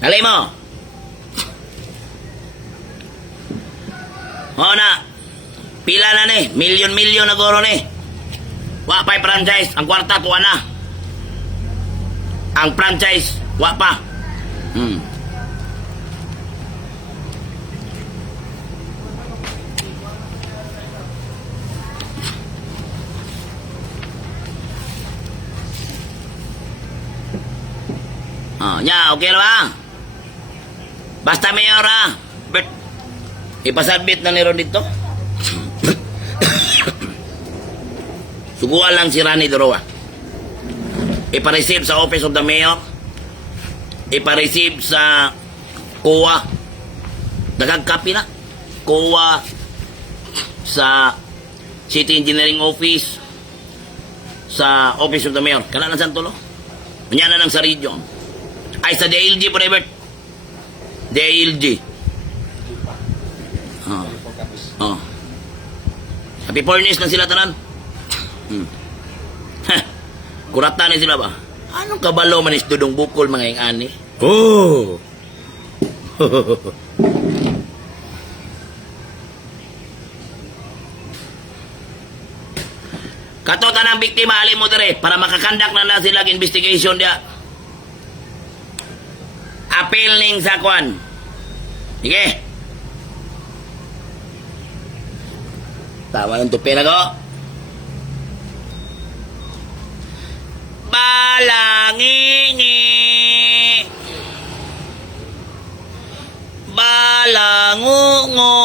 Alay mo. O na. Pila na ni. Milyon-milyon na goro ni. Wa pa'y franchise. Ang kwarta, tuwa na. Ang franchise, wa pa. Nya, okay na ba? Basta mayor ha. Ipasabit na niron dito. Suguan lang si Rani Doroa. Ipareceive sa Office of the Mayor. Ipareceive sa COA. Nagagkapi na. COA sa City Engineering Office. Sa Office of the Mayor. Kana lang Santulo. Manya na lang sa region. Ay sa DLG private. DLG. Happy Furnace lang sila tanan. Kurata na sila ba? Anong kabalo man is dudong bukol mga yung ani? Oh! Katotan ng biktima, alin mo dire, para makakandak na lang sila investigation dia. Appeal ning sa kwan. Sige. Tama yung tupi na ko. Balangingi. Balangungo.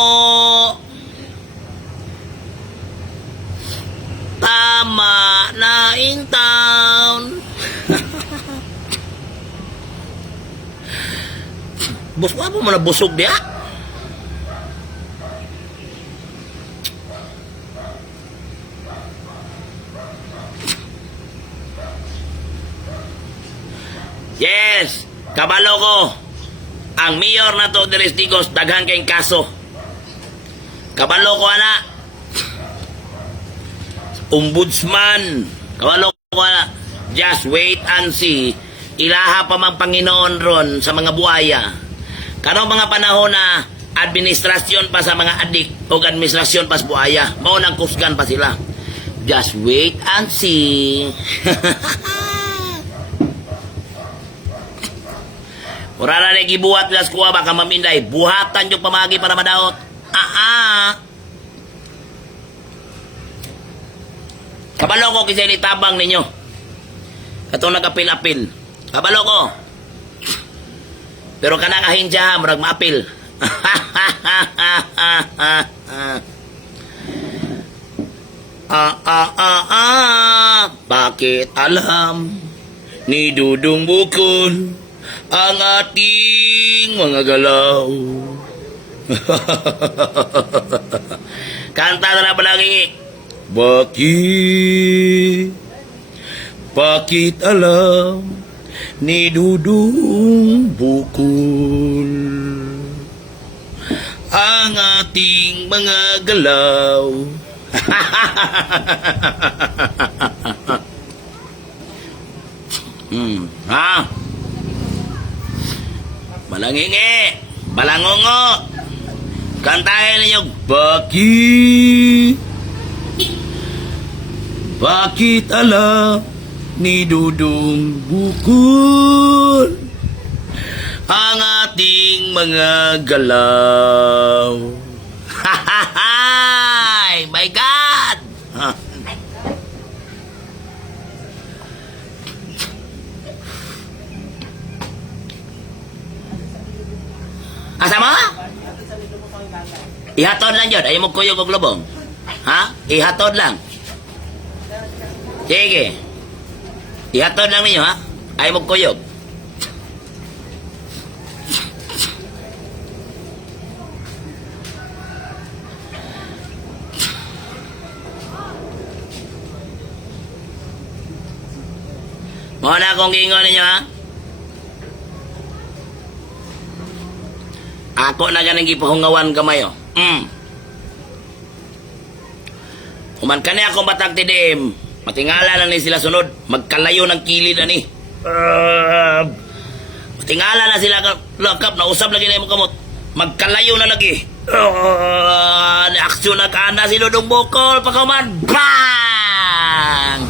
Tama na in town. Bus, apa mo na busog dia? Yes, kabalo ko. Ang mayor na to Deres Digos daghang kayong kaso. Kabalo ko ana. Ombudsman. Kabalo ko ana. Just wait and see. Ilaha pa mang Panginoon ron sa mga buhaya. Karong mga panahon na administrasyon pa sa mga adik o administrasyon pa sa buhaya. Mao nang kusgan pa sila. Just wait and see. Mura na gibuhat las kuha baka maminday. Buhatan yung pamagi para madaot. Kabalo ko kasi nitabang ninyo. Katong nag-apil-apil. Kabalo ko. Pero kanang ahensya, murag maapil. Bakit alam ni Dudong Bukol ang ating mga galaw? Kanta na palagi. Bakit alam ni Dudong Bukol ang ating mga galaw? Balangingi, balangongo. Kantahin ninyo. Bakit alam ni Dudong Bukol ang ating mga galaw? My God! Asa mo? Ihatod lang yun. Ayaw mo kuyog o globong. Ha? Ihatod lang. Sige. Ihatod lang ninyo, ha? Ayaw mo kuyog. Muna akong gingon ninyo, ha? Ako na ganang gipahungawan kamay, oh. Human ka niya akong batag tidim. Matingala na ni sila sunod. Magkalayo ng kilid na ni. Matingala na sila lakap. Nausap lagi na yung kamot. Magkalayo na lagi. Aksyon na kaana si Dudong Bukol. Pakaman. Bang!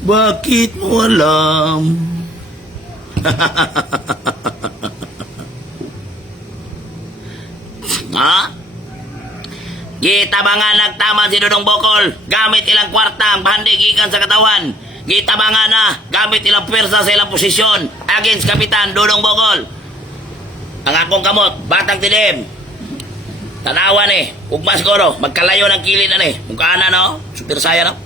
Bakit mo alam? Ha? Gitabangan nagtama si Dudong Bukol. Gamit ilang kwarta ang bahandi gikan sa katawan. Gitabangan na gamit ilang pwersa sa ilang posisyon against Kapitan Dudong Bukol. Ang akong kamot, batang tilim. Tanawa ni, ugmas ko no, magkalayo ng kilid na ni. Mukha na no, super saya no.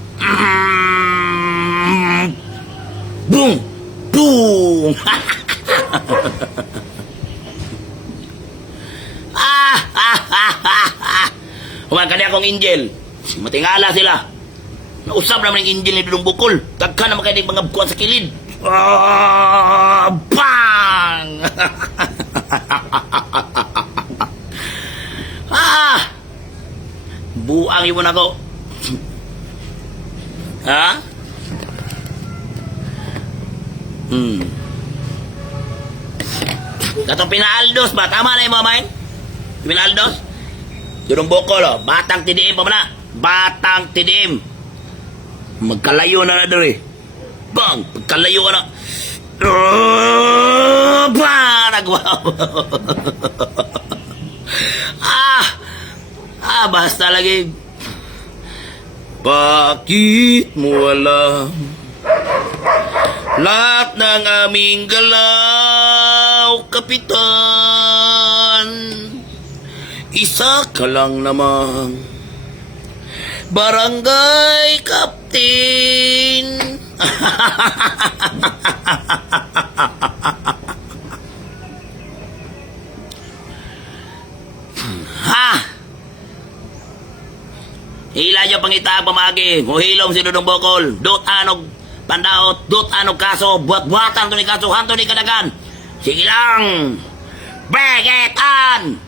Boom! Boom! Huwag ka niya akong angel. Matingala sila. Nausap naman ang angel ni Dudong Bukol. Tagka naman kayo mga bukuan sa kilid. Bang! Buang yun ako. Ha? Katong pinaaldos ba? Tama na yung mga main? Pinaaldos? Dudong Bukol, oh. Batang tidiim pa na. Batang tidiim. Magkalayo na na doon eh. Bang! Magkalayo ka na. Bang! Nagwaw. Basta lagi. Bakit mo alam lahat ng aming galaw, Kapitan? Isa ka lang naman, Barangay Captain. Hila nyo pangita pamagi. Muhilom si Dudong Bukol. Dut anog pandaot. Dut anog kaso. Buat-buatan to ni kaso. Hanto ni kadagan. Sige lang. Begetan.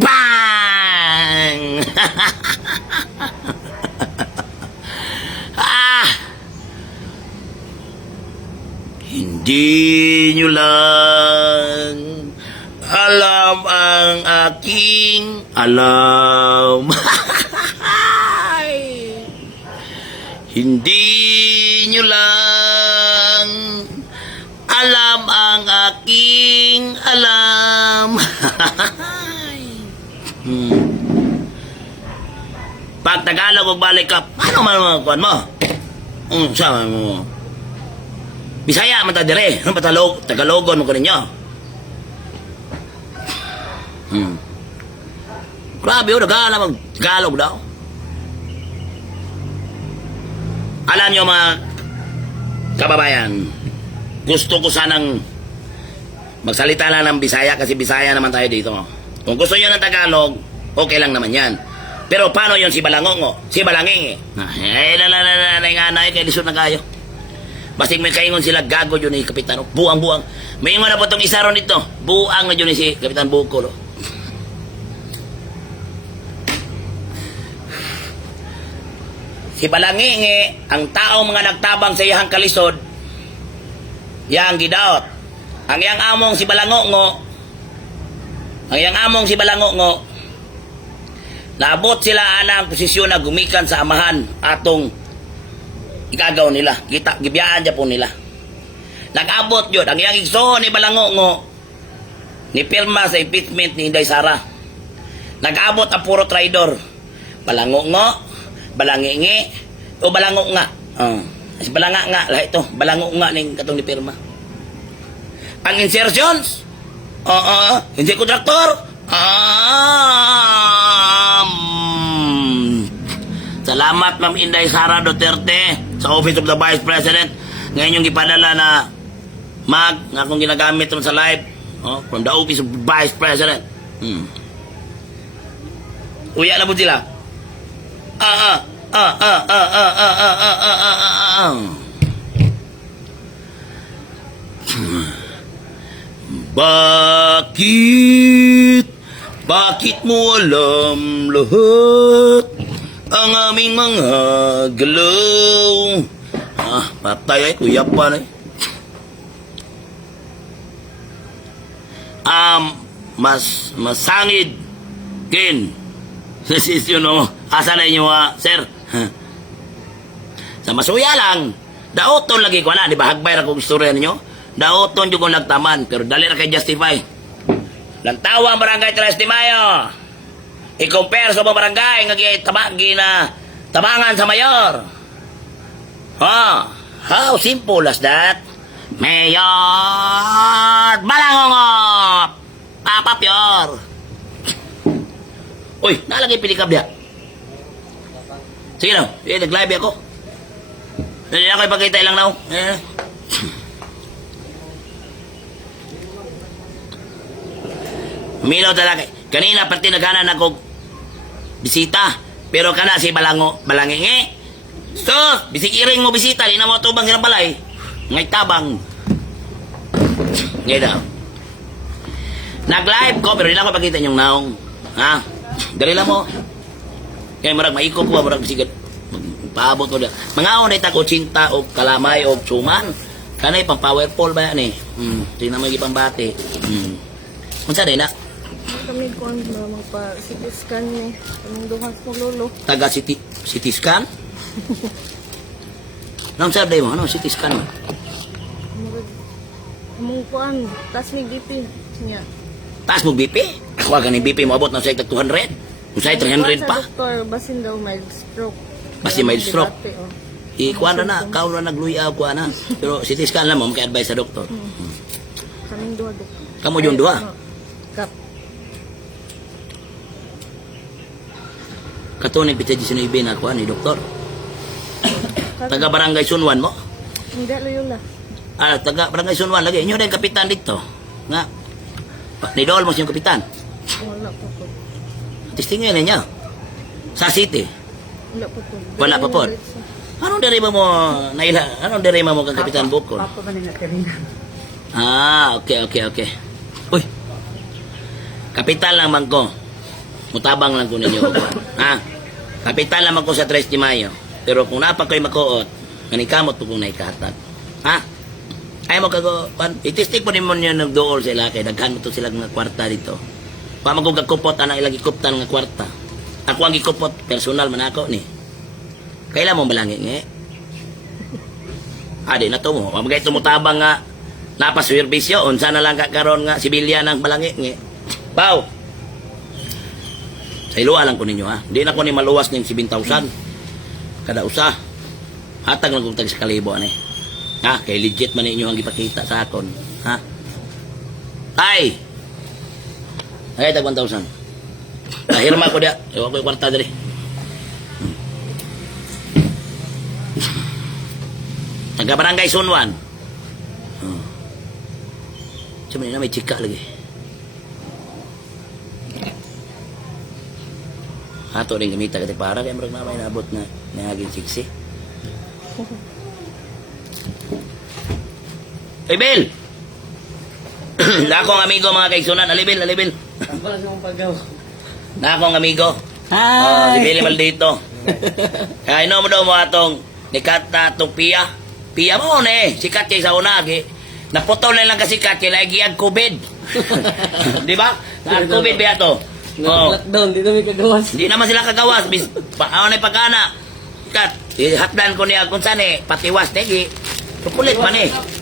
Bang. Hindi nyo lang Alam ang aking alam. Hindi nyo lang alam ang aking alam. Pag Tagalog o balik ka, ano man mga kuwan mo? Sama mo. Bisaya man ta dire, ano Tagalogon mo ko ninyo. Grabe o, nag-aalam ang Tagalog daw. Alam nyo mga kababayan, gusto ko sanang magsalita lang ng Bisaya kasi Bisaya naman tayo dito. Kung gusto nyo ng Tagalog, okay lang naman yan. Pero paano yon si Balangongo? Si Balanging eh. Nga na kay lisod na kayo. Basig may kaingon sila gago yun ni Kapitan. Buang-buang. May ingon na po itong isa ron dito. Buang na yun si Kapitan Bukol. Si Balanging eh, ang taong mga nagtabang sa iyang kalisod, yang gidaot. Ang iyang among si Balangongo, naabot sila anang posisyon na gumikan sa amahan atong igagaw nila. Gibiyaan dyan po nila. Nag-abot yun. Ang iyang igsoon ni Balangongo, ni Pirma sa impeachment ni Inday Sara. Nag-abot ang puro traidor. Balangongo, Balangingi, o Balango nga. Si Balanga nga, lahat ito. Balango nga ning katong ni Pirma. Ang insertions, hindi kontraktor, salamat Ma'am Inday Sara Duterte sa Office of the Vice President. Ngayon yung ipadala na nga akong ginagamit ron sa live from the Office of the Vice President. Uya na po sila. Bakit mo alam lahat ang aming mga galaw? Patay ay kuya pa na masangid kin sisyon mo asa na inyo sir. Sa masuya lang daoton lagi ko na di ba hagbay ra kong istorya ninyo daoton yung kong nagtaman pero dali ra kay justify lantawa ang barangay 3 de Mayo i-compare sa mga barangay nga tabangan sa mayor. How simple as that? Mayor Balangongo Papa Pior. Uy, nalagay pilikab diya. Sige na, nag-live ako. Hindi ako ipakita ilang na. Minaw talaga. Kanina pati naghanan ako bisita. Pero kana si Balangingi. Sus, bisik iring mo bisita. Di na mo tubang hirang balay. Ngay tabang. Ngayon na. Nag-live ko pero hindi ako ipakita yung naong. Dali lang mo. Kaya marag maikot ko, marag sigat. Paabot ko na. Mga unay tako cinta o kalamay o suman. Kanay pang powerful ba yan eh. Hindi na magiging pambati. Kung saan na? Kami ko ang magpa-CT scan ni. Kaming duhas mo lolo. Taga CT scan? Anong sabi mo? Ano CT scan mo? Among kuan, tas ni BP niya. Taas mo BP? Ako ka ni BP mo abot ng sa 200. Kung sa 300 pa. Sa doktor, basin daw mild stroke. Basin mild stroke. Debate, Ikuan na, kao na nagluya ako na. Pero CT scan lang mo, maki-advise sa doktor. Kaming duha doktor. Kamu yung duha? Kap. Katunay pita di sinuibi na ako ni doktor. Taga Barangay Sunwan mo? Hindi, Loyola. Taga Barangay Sunwan lagi. Inyo na yung kapitan dito. Nga. Nidol mo siyang kapitan. Wala po po. Testingin niya. Sa city. Wala po po. Wala pa po. Anong derima mo naila? Anong derima mo kang Kapitan Bukol? Papa ba nila Karina? Okay. Uy. Kapitan lang man ko. Mutabang lang ko ninyo. Kapitan lang man ko sa 3 de Mayo. Pero kung napa ko'y makuot, manikamot po kung naikatag. Ay mo kago, itistik po nimo niyo nagdool sila kay daghan mo to sila nga kwarta dito. Pa magugagkupot ana ilang gikuptan nga kwarta. Ako ang gikupot personal man ako ni. Kailan mo balangi nge? Adi na to mo. Mamagay tumutabang nga napaswerbisyo unsa na lang karon nga sibilyan ng balangi nge. Pau. Sa iluwa lang ko ninyo ha. Di na ko ni maluwas ning 7,000. Kada usa. Hatag lang kong tag sa kalibo ani. Ha, kay legit man ninyo ang ipakita sa akon. Ha? Ay! Ay, tag 1,000. Hirma ko dia. Ewan ko yung kwarta dali. Taga-barangay Sunwan. Cuma na may chika lagi. Ato rin gamita kasi para kaya marag na may nabot na naging siksi. Hey, Bill! Na akong amigo mga kaigsunan. Alibil, alibil. Ang balas mong paggaw. Na akong amigo. Hi! Si Billy Maldito. Kaya inom mo daw mo atong nikat na atong Pia. Pia mo na si Katya sa unagi. Naputol na lang kasi Katya na giyag COVID. Di ba? COVID ba ito? Oo. Lockdown, dito may kagawas. Hindi naman sila kagawas. Ano na pagkana? Kat, hatdan ko niya kung saan patiwas negi. Kukulit man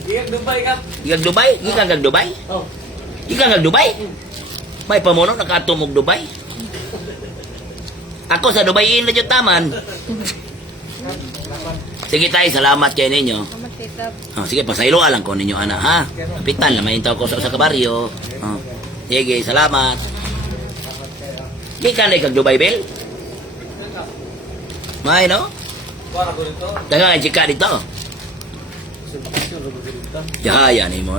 Giyag Dubai kap. Giyag Dubai? Giyag gag Dubai? Oh. Giyag gag Dubai? May pamuno nakatumog Dubai? Ako sa Dubai in na dyan taman. Sige tayo, salamat kayo ninyo. Salamat tita. Sige, pasaylo alang ko ninyo ana ha. Kapitan, lamayin tao ko sa kabaryo. Sige, salamat. Di ka na kag Dubai, Bel? May, no? Para ko dito. Tanga, chika dito. Yaya ni mo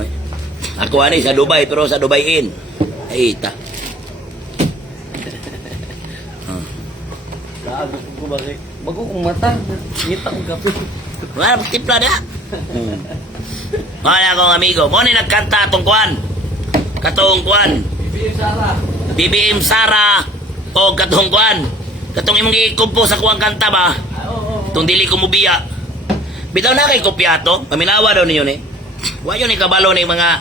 Ako ani sa Dubai, pero sa Dubai in. Ay, ita. Lago ko bakit. Bago kong mata. Ngita kong kape. Wala, tipla na. Wala akong amigo. Mo ni nagkanta atong kuan. Katong kuan. BBM Sara. BBM Sara. O katong kuan. Katong imong gikumpo sa kuang kanta ba? Oo. Itong dili ko mubiya. Bitaw na kay kopya to. Paminawa daw ninyo ni. Wa yun ni kabalo ni mga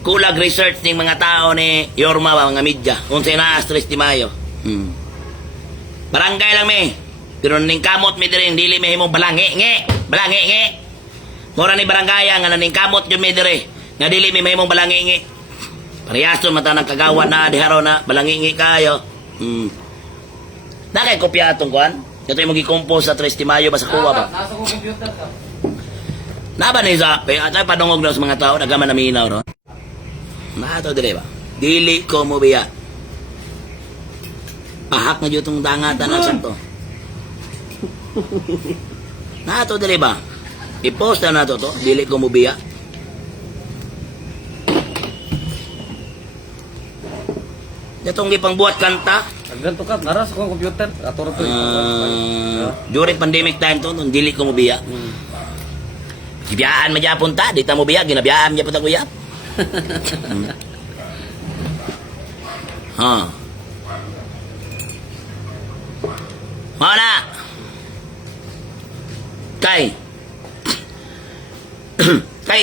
kulag research ning mga tao ni Yorma ba, mga media. Unsay na stress di mayo. Barangay lang me. Pero ning kamot mi diri dili may himong balangi nge. Balangi nge. Mura ni barangay nga ning kamot jud mi diri. Nga dili may himong balangi nge. Parehason mata nang kagawan na diharo na balangi nge kayo. Na kay kopya atong kuan. Ito yung mag-compose sa 3 de Mayo ba sa kuwa ba? Nasa ko computer ka. Naba ni sa atay padungog na sa mga tao nagaman na minaw ro. Maato dire ba? Dili ko mo biya. Pahak na jud tong dangatan na sa to. Naato dire ba? I-post na nato to, dili ko mo biya. Datong gipang buhat kanta. Ganto ka, naras ko computer. Atoro to. During pandemic time to, nung dili ko mo biya. Gibiyaan magyapon ta, di ta mo biya, ginabiyaan magyapon ta kuya. Mana? Kay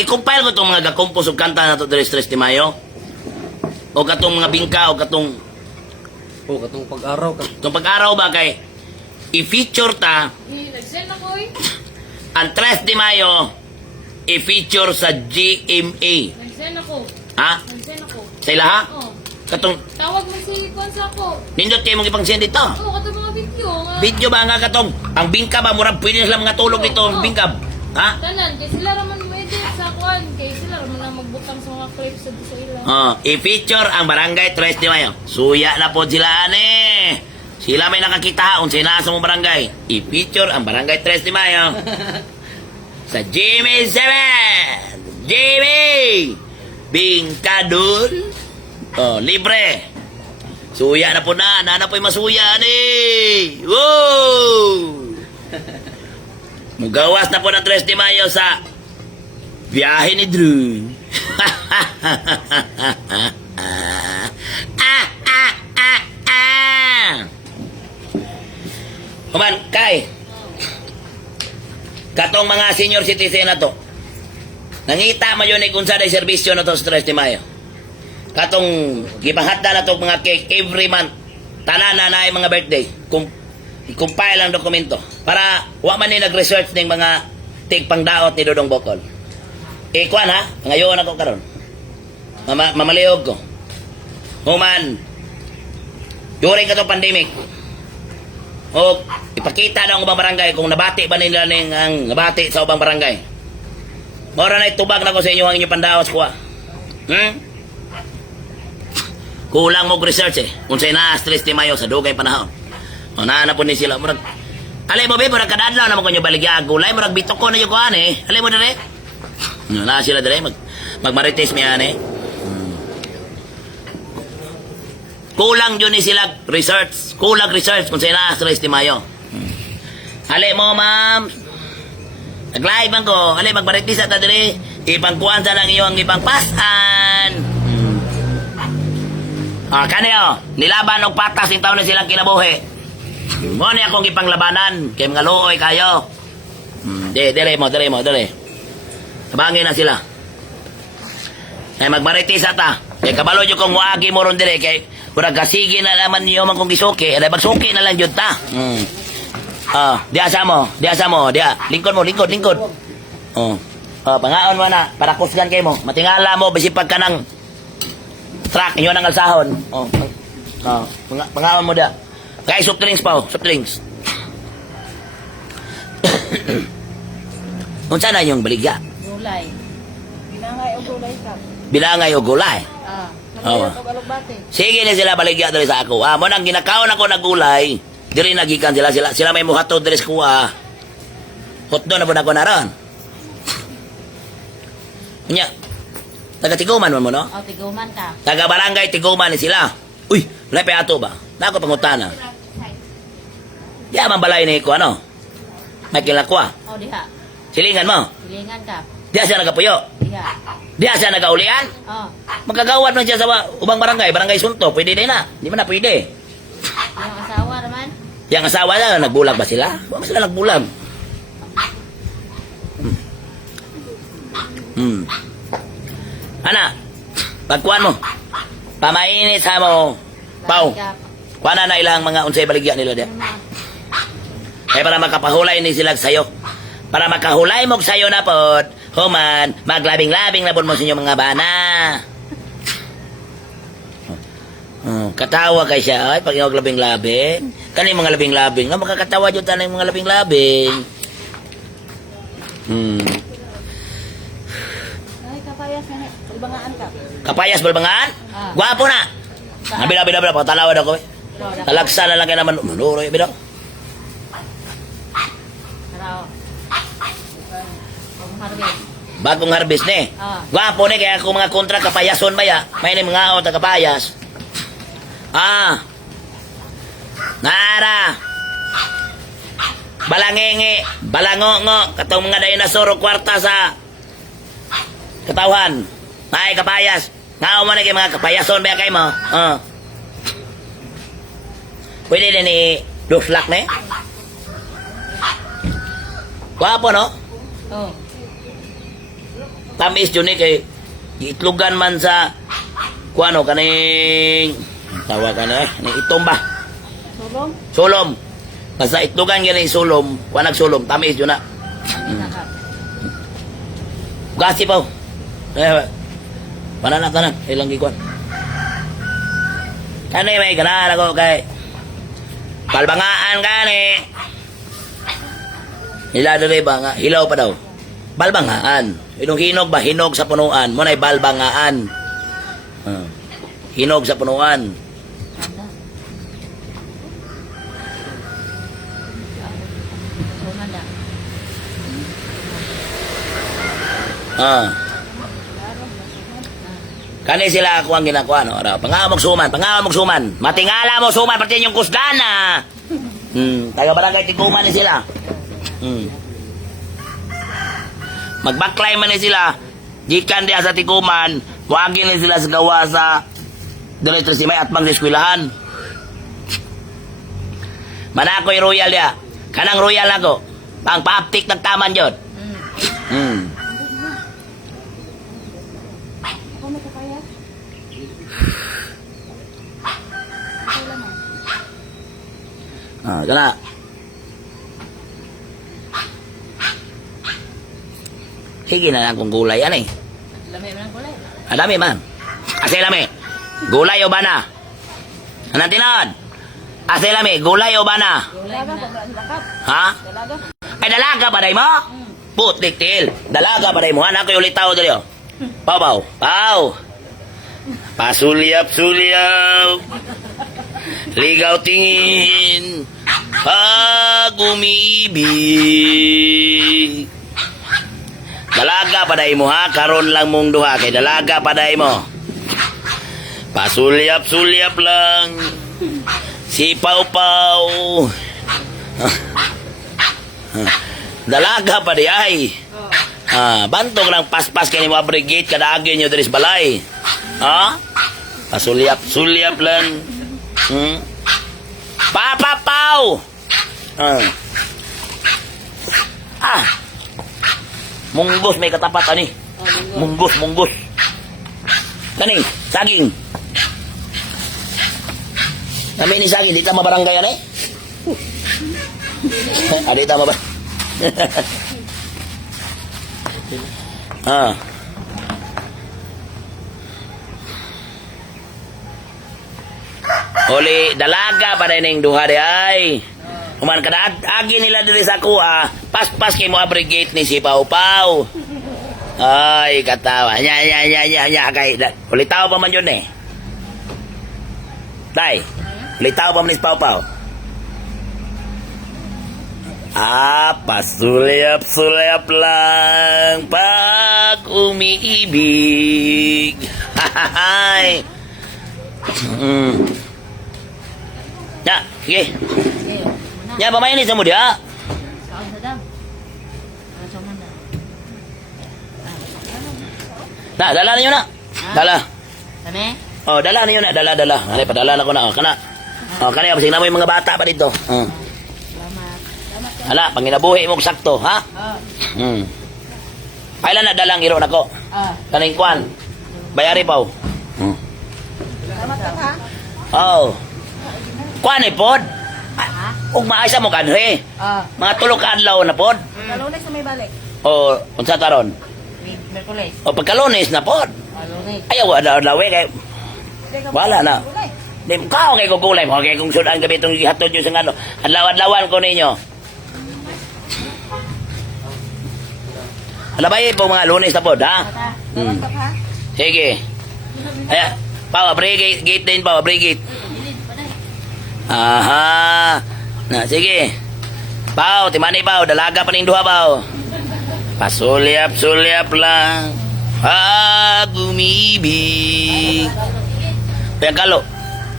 compile ko itong mga gakompos o kanta na ito diri 3 de Mayo. O katong mga bingka o katong Oh, katong pag-araw ka. itong pag-araw ba kay i-feature ta Nag-send ako ang 3 de Mayo i-feature sa GMA. Nag-send ako. Ha? Nag-send ako. Sa ilaha? Oh. Katong Tawag mo si Kwanza ko. nindot kayo mong ipang-send dito. Oo, katong mga video. Video ba nga katong ang bingka ba murag pwede na sila mga tulog dito ang bingka. Ha? Tanan, kay sila raman mo edit sa kwan. Kay sila raman na magbutang sa mga clips sa ila. I-feature ang Barangay 3 de Mayo. Suya na po sila ane. Sila may nakakita unsay naa sa mong barangay. I-feature ang Barangay 3 de Mayo. Sa Jimmy 7. Jimmy! Bingkadul. Libre. Suya na po na. Nana po'y masuya ni. Woo! Mugawas na po ng 3 de Mayo sa biyahe ni Drew. Kuman, Kay. Katong mga senior citizen na to. Nangita mo yun kung saan ay serbisyo na to sa 3 de Mayo. Katong gipahata na to mga cake every month. Tanan na na mga birthday. I-compile ang dokumento. Para wa man ni nag-research ng mga tigpangdaot ni Dodong Bokol. Kuan ha, ngayon ako karon. Mamalihog ko. Human, during katong pandemic, o ipakita na ang ubang barangay kung nabati ba nila ning ang nabati sa ubang barangay. Mora na itubag na ko sa inyo ang inyong pandaos ko. Kulang mo research eh. Kung sa'y na-stress di Mayo sa dugay panahon. O naanapon ni sila. Murag, alay mo be, murag kadadlaw naman ko nyo baligya gulay. Murag bitok ko na yung kuhan eh. Alay mo dali. Na sila dali. Magmarites mi yan eh. Kulang yun ni sila research. Kulang research kung sa'y na-stress di Mayo. Alay mo ma'am. Nag-live man ko. Alay, magmarites at dali. Ipangkuhan sa lang iyong ipangpasan. Kanyo, nilaban og patas yung taon na silang kinabuhi. Mo ni akong ipanglabanan, kay mga luoy kayo. Dili mo. Tabangin na sila. Ay magmaritis ata. Kay kabalo nyo kung waagi mo ron dire, kay kurang kasigi na naman niyo man kung gisuki. Ay magsuki na lang yun ta. Diasa mo. Lingkod mo. Pangaon mo na, para kusgan kayo mo. Matingala mo, bisipag ka ng truck, inyo nang alsahon. Pangaon mo da. Guys, soft drinks pa, soft drinks. Unsa na yung baligya? Gulay. Bilangay o gulay ka. Bilangay o gulay. Nagulay o alugbate. Sige na sila baligya dali sa ako. Mo nang ginakaon ako na gulay, dili nagikan sila may muhatod diri sa kuha. Hotdo na po na ko naron. Nya. Taga Tiguman mo no? O, tiguman ka. Taga barangay Tiguman ni sila. Uy, lepe ato ba? Nako pangutana. Di man balay ni ko ano? May kilakwa. O, diha. Silingan mo. Silingan ka. Di siya nagapuyo. Diha. Di siya nagaulian. O, Magkagawad man siya sa ubang barangay Sunto. Pwede din na. Di man na pwede. yung asawa naman. Yang asawa na, nagbulag ba sila? Huwag sila nagbulag. Ana, pagkuhan mo. Pamainit sa mo. Pau. Kuha na ilang mga unsay baligya nila diya. Kaya para makapahulay ni sila sayo. Para makahulay mo sayo na pod. Human, maglabing-labing na po mo sa inyo mga bana. Katawa kay siya. Ay, pag yung labing-labing. Kani mga labing-labing. Makakatawa dyan tayo mga labing-labing. Ay, kapayas nga. Balbangaan ka. Kapayas balbangaan? Gwapo na. Nabila, pagtalawad ako eh. Talagsa na lang kayo naman. Manuroy, bida. Araw. Harvest. Bagong harvest ni. Gwapo ni, kaya kung mga kontra kapayason ba ya? May ni mga awat na kapayas. Nara. Balangingi, balangongo, katong mga dinosaur kwarta sa katawan. Ay, kapayas. Ngao mo na kayo mga kapayason ba kayo mo? Pwede din ni Duslak na eh. Gwapo no? Oh. Tamis yun eh kay itlugan man sa kuano kaning tawa ka na ni itom ba? Sulong? Sulom. Basta itlugan ganing sulom, kuanag sulom, tamis yun na. Gasi pa. Tanan, ilang gikuan. Kani may ganahan ako kay balbangaan kani. Ila dere ba nga ilaw pa daw. Balbangaan. Inong hinog ba hinog sa punuan, mo nay balbangaan. Hinog sa punuan. Kani sila ako ang ginakuha, no? Pangawa mong suman. Matingala mo suman, pati yung kusdana. Taga barangay Tiguman ni sila. Magbaklay man ni sila. Gikan diya sa Tiguman, wagin ni sila sa gawa sa Diretro si May at pang eskwelahan. Manakoy royal diya. Kanang royal ako. Pang paaptik ng taman yun. ito na. Sige na lang kung gulay, ano eh. Lami mo ng kulay. Dami man. Ase lami. Gulay o bana? Anong tinawad? Ase lami, gulay o bana? Dalaga pa ba? Lakap. Ha? Dalaga. Ay, dalaga ba day mo? Putik til. Dalaga ba day mo? Anak ko yung litaw dali oh. Pau, pau. Pau. Pasulyap, sulyap. Ligaw tingin. Pag umiibig. Dalaga paday mo ha, karon lang mong duha kay dalaga paday mo. Pasulyap-sulyap lang. Si Pau-Pau. Dalaga paday ay. Bantog lang paspas kay ni mo abrigate kada agi nyo diri sa balay. Ha? Pasulyap-sulyap lang. Pau. Munggos may katapat ani. Munggos. Kani, saging. Kami ni saging, di tama barangay ani. Adi tama ba? Oli dalaga pa ning duha di ay. Human kada agi nila diri sa kuha, pas-pas kay mo abrigate ni si Pau-Pau. Ay, katawa. Nya kay ulitaw pa man yun eh. Dai. Ulitaw pa man ni si Pau-Pau. Pasulyap-sulyap lang pag umiibig. Hahahay. Ya, sige. Ya, pamain ni sa mo dia. Saan sa dam? Sa mana? Nah, dala niyo na. Dala. Kami? Oh, dala niyo na, dala. Ani padala na ko na. Kana. Kana pasig na mo yung mga bata pa dito. Salamat. Hala, panginabuhi mo sakto, ha? Kailan na dalang iro nako? Kaning kwan. Bayari pa. Salamat ka. Oh. Kwan ni pod. Ug maaysa mo kanhe. Mga tulo ka adlaw na pod. Kalunes na may balik. O unsa karon? Merkules. O pagkalunes na pod. Kalunes. Ayaw adlaw kay wala na. Di kao kay gugulay mo kay kung sudan gabi itong gihatod nyo sa ngano. Adlaw-adlawan ko ninyo. Alabay po mga lunes na pod, ha? Salamat ka. Sige. Ay, Pao, brigade din, Pao, brigade. Aha. Na, sige. Pao, timani, Pao. Dalaga pa ning duha, Pao. Pasulyap-sulyap lang. Pag umibig. Yung kalo.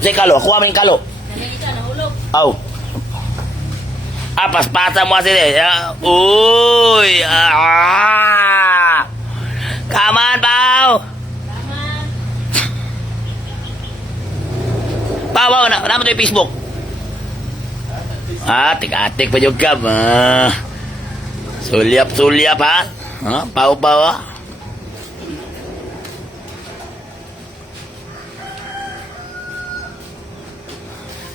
Sige, kalo. Kuha mo yung kalo. Aw. Paspasa mo kasi eh. Uy. Come on, Pao. Pao, naman ito yung Facebook. Tik-atik pa yung kam. Sulyap-sulyap, ha? Pao, ha?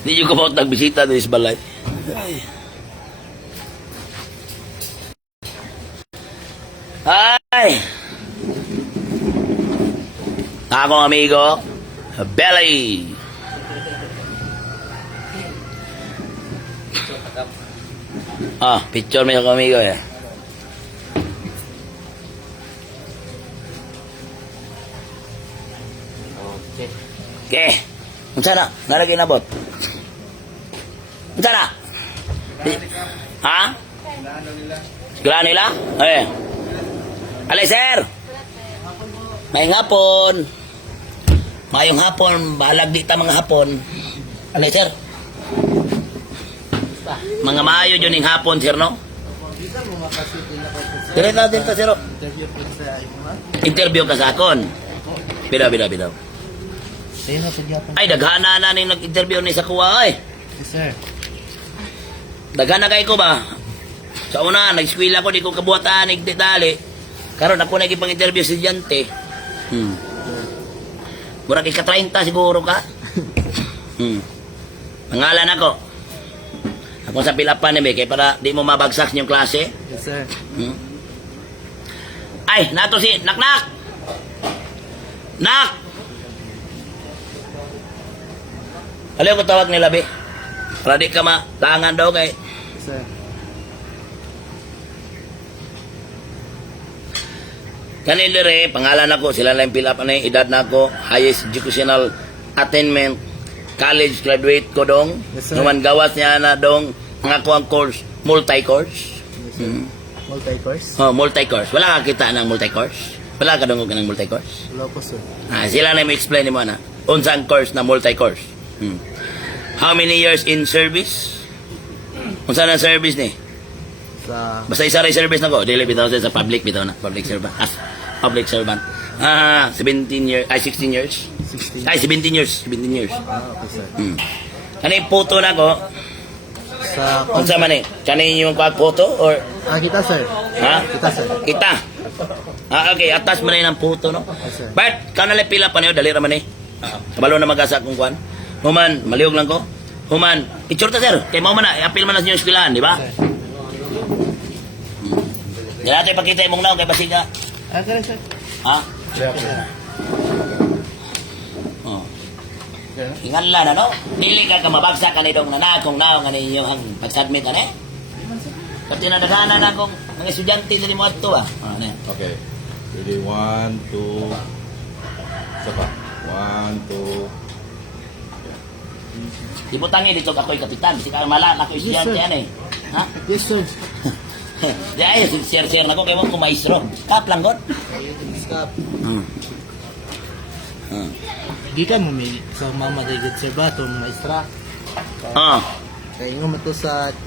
Hindi nyo ka pa nagbisita doon sa balay. Ay! Akong amigo, Belly. Picture mo yung amigo eh. Okay. Unsa na? Nalagay na bot. Unsa na? Ha? Sigurado nila? Eh. Alay, sir. Mayong hapon. Mayong hapon. Balag di ta mga hapon. Alay, sir. Mga maayo yun yung hapon, sir, no? Dire natin ta, sir. Interview ka sa akon. Bidaw. Ay, daghana na ning nag-interview ni sa kuwa, ay. Yes, sir. Daghana kay ko ba? Sa una, nag-eskwela ko, di ko kabuhatan, nagdetali. Karon ako nagipang-interview si Diante. Mura kay ka-30 siguro ka. Pangalan ako. Kung sa pilapan ni kay para di mo mabagsak yung klase. Yes, sir. Hmm? Ay, nato si Naknak! Nak! Alam ko tawag nila, be? Para di ka matangan daw kay... Yes, sir. Kanil dire, pangalan ako, sila lang pila pa na yung edad na ako, highest educational attainment, college graduate ko dong. Yes, sir. Naman gawas niya na dong, ang ako ang course, multi-course. Yes, sir. Multi-course? Oh, multi-course. Wala ka kita ng multi-course? Wala ka dong ng multi-course? Wala po, sir. Sila na may explain mo na. Unsa ang course na multi-course? How many years in service? Unsa na service ni? Sa... Basta isa rin service na ko. Dili bitaw sa public bitaw na. Public servant. Public servant. 17 years. Ay, 16 years. 16. Ay, 17 years. 17 years. Okay, sir. Ano yung photo na ko? Sa... Unsa man eh? Kani yung photo? Or, kita, sir. ha? Kita, sir. Kita. Okay. Atas mo na yun ang photo, no? Yes, sir. Bart, kanalay pila pa niyo. Dali raman eh. Kabalo na mag-asa kung kwan. Human, malihog lang ko. Human, picture ta, sir. Kay mo man na. I-appeal man na sa inyong eskwelahan, di ba? Hindi natin ipakita yung mong naong kay Basiga. Okay, sir. Ha? Oh. Ingala na, no? Dili ka mabagsak ka nitong nanakong naong ano yung pag-submit, ano eh? Pati nadadaanan na akong mga estudyante nila mo ato, ah. Ano yan? Okay. Ready? 1, 2. Isa pa. 1, 2. Di mo tangi dito ako'y kapitan. Kasi ka malak ako estudyante, sir. ano eh? Ha? Yes, sir. Di ay, share-share na ko kayo mo kumaistro. Kap lang, God. Stop. Gikan mo may sa mama dagat sir ba to maestra Ah. Kaya nga ito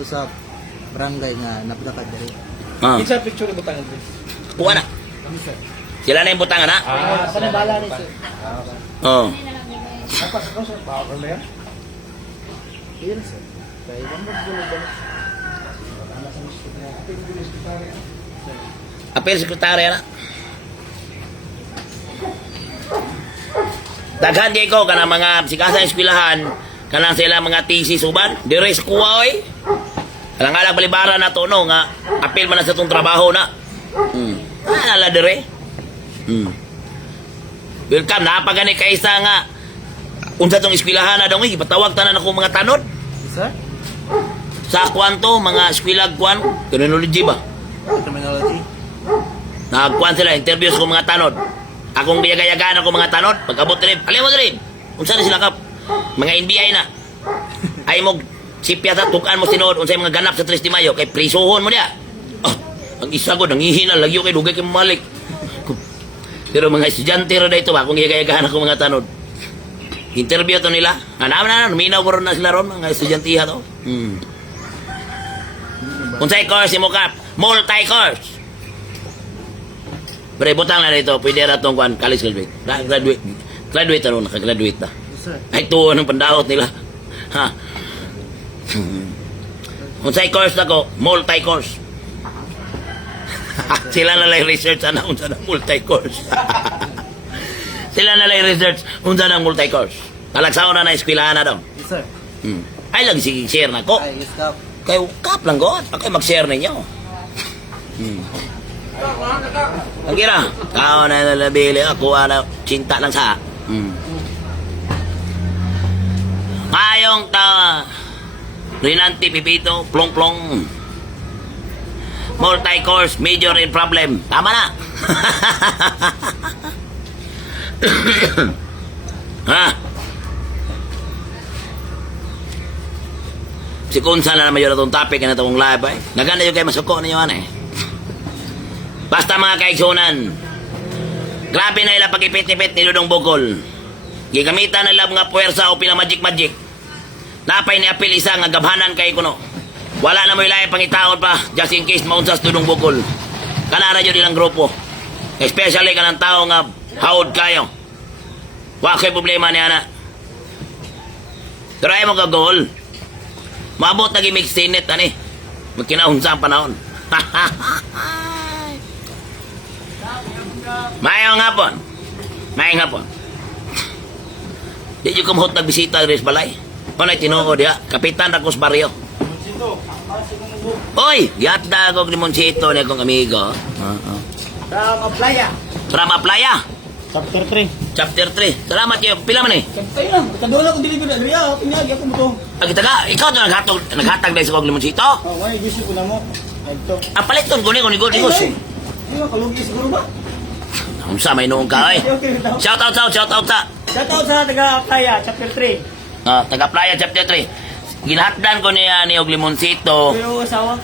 sa barangay nga napaka diri. Ah. Isa picture mo tangan din. Kuha na. Sila na yung butangan, ha? Sana bala ni sir. Oo. Apa sa sir power na yan? Yes, sir. Kaya nga magbulo Apel sekretary na. Daghan di ko kanang mga sikasa eskwelahan, kanang sila mga thesis uban, dire sa kuwa oy. Alang-alang balibara na to no nga apil man na sa tong trabaho na. Ala dire. Welcome na pagani kaisa nga unsa tong eskwelahan na dong ipatawag tanan ako mga tanod. Sir? Sa kwanto mga eskwela kwan, criminology ba? Terminology. Nagkuhan sila, interviews ko mga tanod. Akong gayagayagaan ako mga tanod. Pag-abot rin, alam mo rin. Unsa na sila kap? Mga NBI na. Ay mo, sipya ta, tukaan mo sinuod. Unsay mga ganap sa 3 de Mayo. Kay prisuhon mo niya. Ang isa ko, nangihina. Lagyo kay dugay kay malik. Pero mga estudyante rin na ito, akong gayagayagaan ako mga tanod. Interview to nila. Naman na, minaw ko rin na sila ron. Mga estudyante to. Unsay course mo kap? Multi-course. Pre, butang na dito, pwede na itong kwan, college graduate. Graduate na rin, nakagraduate na. Yes, sir. Ay, tuwa ng pandahot nila. Ha? Unsay course na ko, multi-course. Sila na lang research na unsa na multi-course. Sila na lang research unsa na multi-course. Talagsaon na eskwelahan na daw. Yes, sir. Ay, lang sige share na ko. Ay, stop. Kayo, kap lang ko. Ako mag-share ninyo. Ang kira, kao na nalabili ako, cinta lang sa. Ngayong Rinanti Pipito, plong-plong. Multi-course, major in problem. Tama na. Ha? Si Kunsa na naman yun itong topic na itong live eh. Naganda yung kayo masuko ninyo ano eh. Basta mga kaigsunan, grabe na ilang pag-ipit-ipit ni Dudong Bukol. Gigamitan nila mga puwersa o pinamajik-majik. Napay ni apil isa nga gabhanan kay kuno. Wala na mo ilay pangitaon pa, just in case maunsas Dudong Bukol. Kanara yun ilang grupo. Especially kanang tao nga haod kayo. Wakay problema niya na. Try mo ka-goal. Maabot na gimig sinet, ani. Magkinaunsa ang panahon. Mayang hapon. Mayang hapon. Di yung kumhot nagbisita rin sa balay. O na tinuod ya, Kapitan Racos Barrio. Oy, gihapda ako limonsito ni akong amigo. From Playa. From Aplaya, Chapter 3. chapter 3. Salamat kayo. Pila man eh. Siyempre lang. Katadula kung dili ko na. Riya, pinagi ako mo to. Kita ka, ikaw to naghatag dahil sa kong limonsito. Oh, may gusto ko na mo. Ito. Ang paliton ko ni Gos. Hindi mo, kalugi siguro ba? Kung sa may noong ka, eh. Okay. Shout out sa. Shout out sa taga Playa, Chapter 3. Taga Playa, chapter 3. Ginhatdan ko niya ni og limonsito. Pero asawa.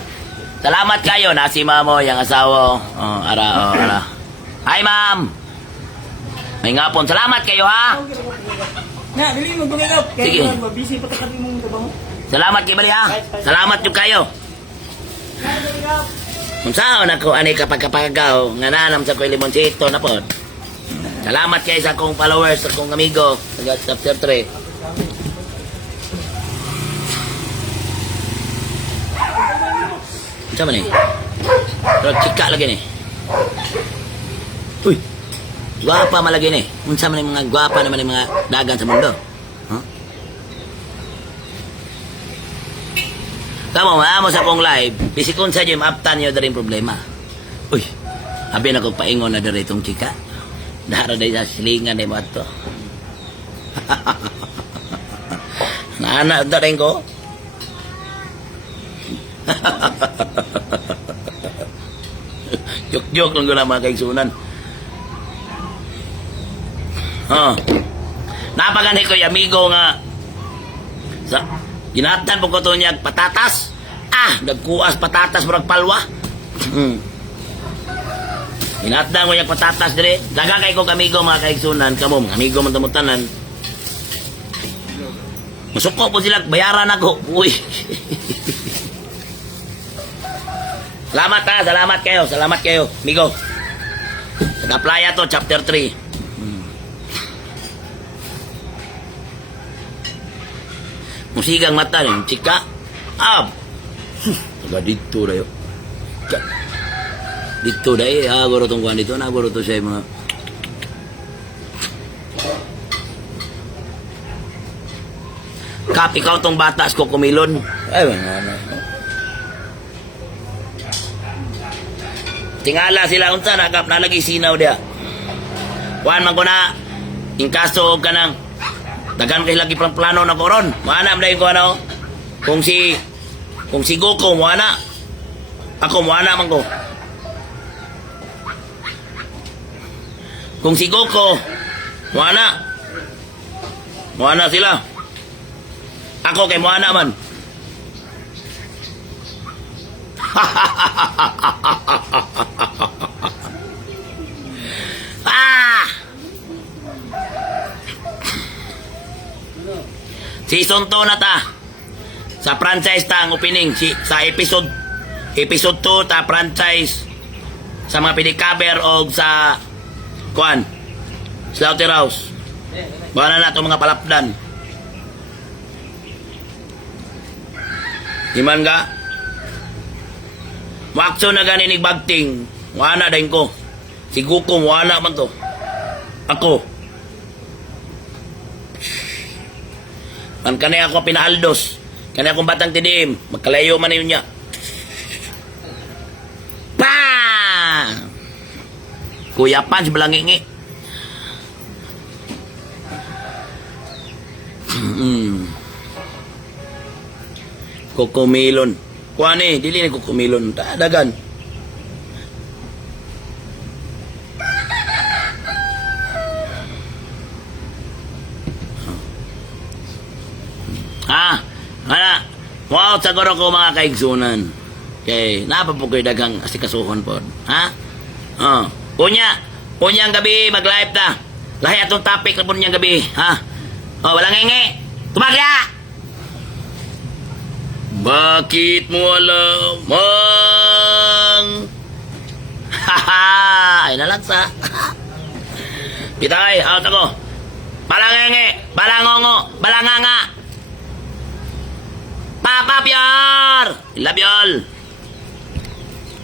Salamat kayo, nasi mamo, yung asawa. Ara. Hi, ma'am. May ngapon. Salamat kayo, ha? Na, dili mo gumagap. Sige. Kaya busy pa kami mong trabaho. Salamat kayo, bali, ha? Salamat yung kayo. Kung saan ako, anay kapag-kapagaw, nga nanam sa ko limonsito na po. Salamat kayo sa akong followers, sa akong amigo, sa chapter 3. Saan man eh? Pero chika lagi ni. Uy! Gwapa malagi ni. Unsa man yung mga gwapa naman yung mga dagan sa mundo. Huh? Tama mo sa akong live. Bisikon sa dyan, maaptan nyo na rin problema. Uy! Habi na kong paingon na na rin itong chika. Dara na sa silingan ni mo ito. Naanak na rin ko. Joke lang ko na mga kaigsunan. Napagani ko yung amigo nga ginatan po ko ito niya patatas. Nagkuas patatas marag palwa. Ginatan ko yung patatas dire. Daga kay ko amigo mga kaigsunan. Kamo amigo man tamutanan. Masuko po sila bayaran ako. Uy. Salamat ha, salamat kayo, amigo. Taga Playa to, chapter 3. Musigang mata ng chika. Taga dito na yun. Dito na eh, aguro tong kuhan dito, naguro to siya yung mga... Kapi ka tong batas ko kumilon. Ay, mga tingala sila unsa nalagi sinaw dia. Kuan man ko na in kaso ka nang dagan kay lagi plano na koron. Maana man ko ano. Kung si Goku mo ana. Ako mo ana man ko. Kung si Goku mo ana. Mo ana sila. Ako kay mo ana man. Season 2 na ta. Sa franchise ta ang opening sa episode 2 ta franchise sa mga pinikover og sa kuan Slaughterhouse. Bana na to mga palapdan. Iman ga? Wakso na gani ni bagting. Wala din ko. Si Goku wala man to. Ako. Man kanay ako pinaaldos. Kanay akong batang tidim. Magkalayo man yun niya. Pa! Kuya Pans balangingi. Kokomilon. Kuani, dili ni kokomilon. Dagan. Wow, saguro ko mga kaigsunan. Okay, napapukoy dagang asikasuhon po. Ha? Unya ang gabi, mag-live ta. Lahi atong topic na po niyang gabi. Ha? Walang ngengi. Tumagya! Bakit mo alamang? Haha! Ay nalansa. Pitay, out ako. Balangenge, balangongo, balanganga. Papa Pior! Love you all!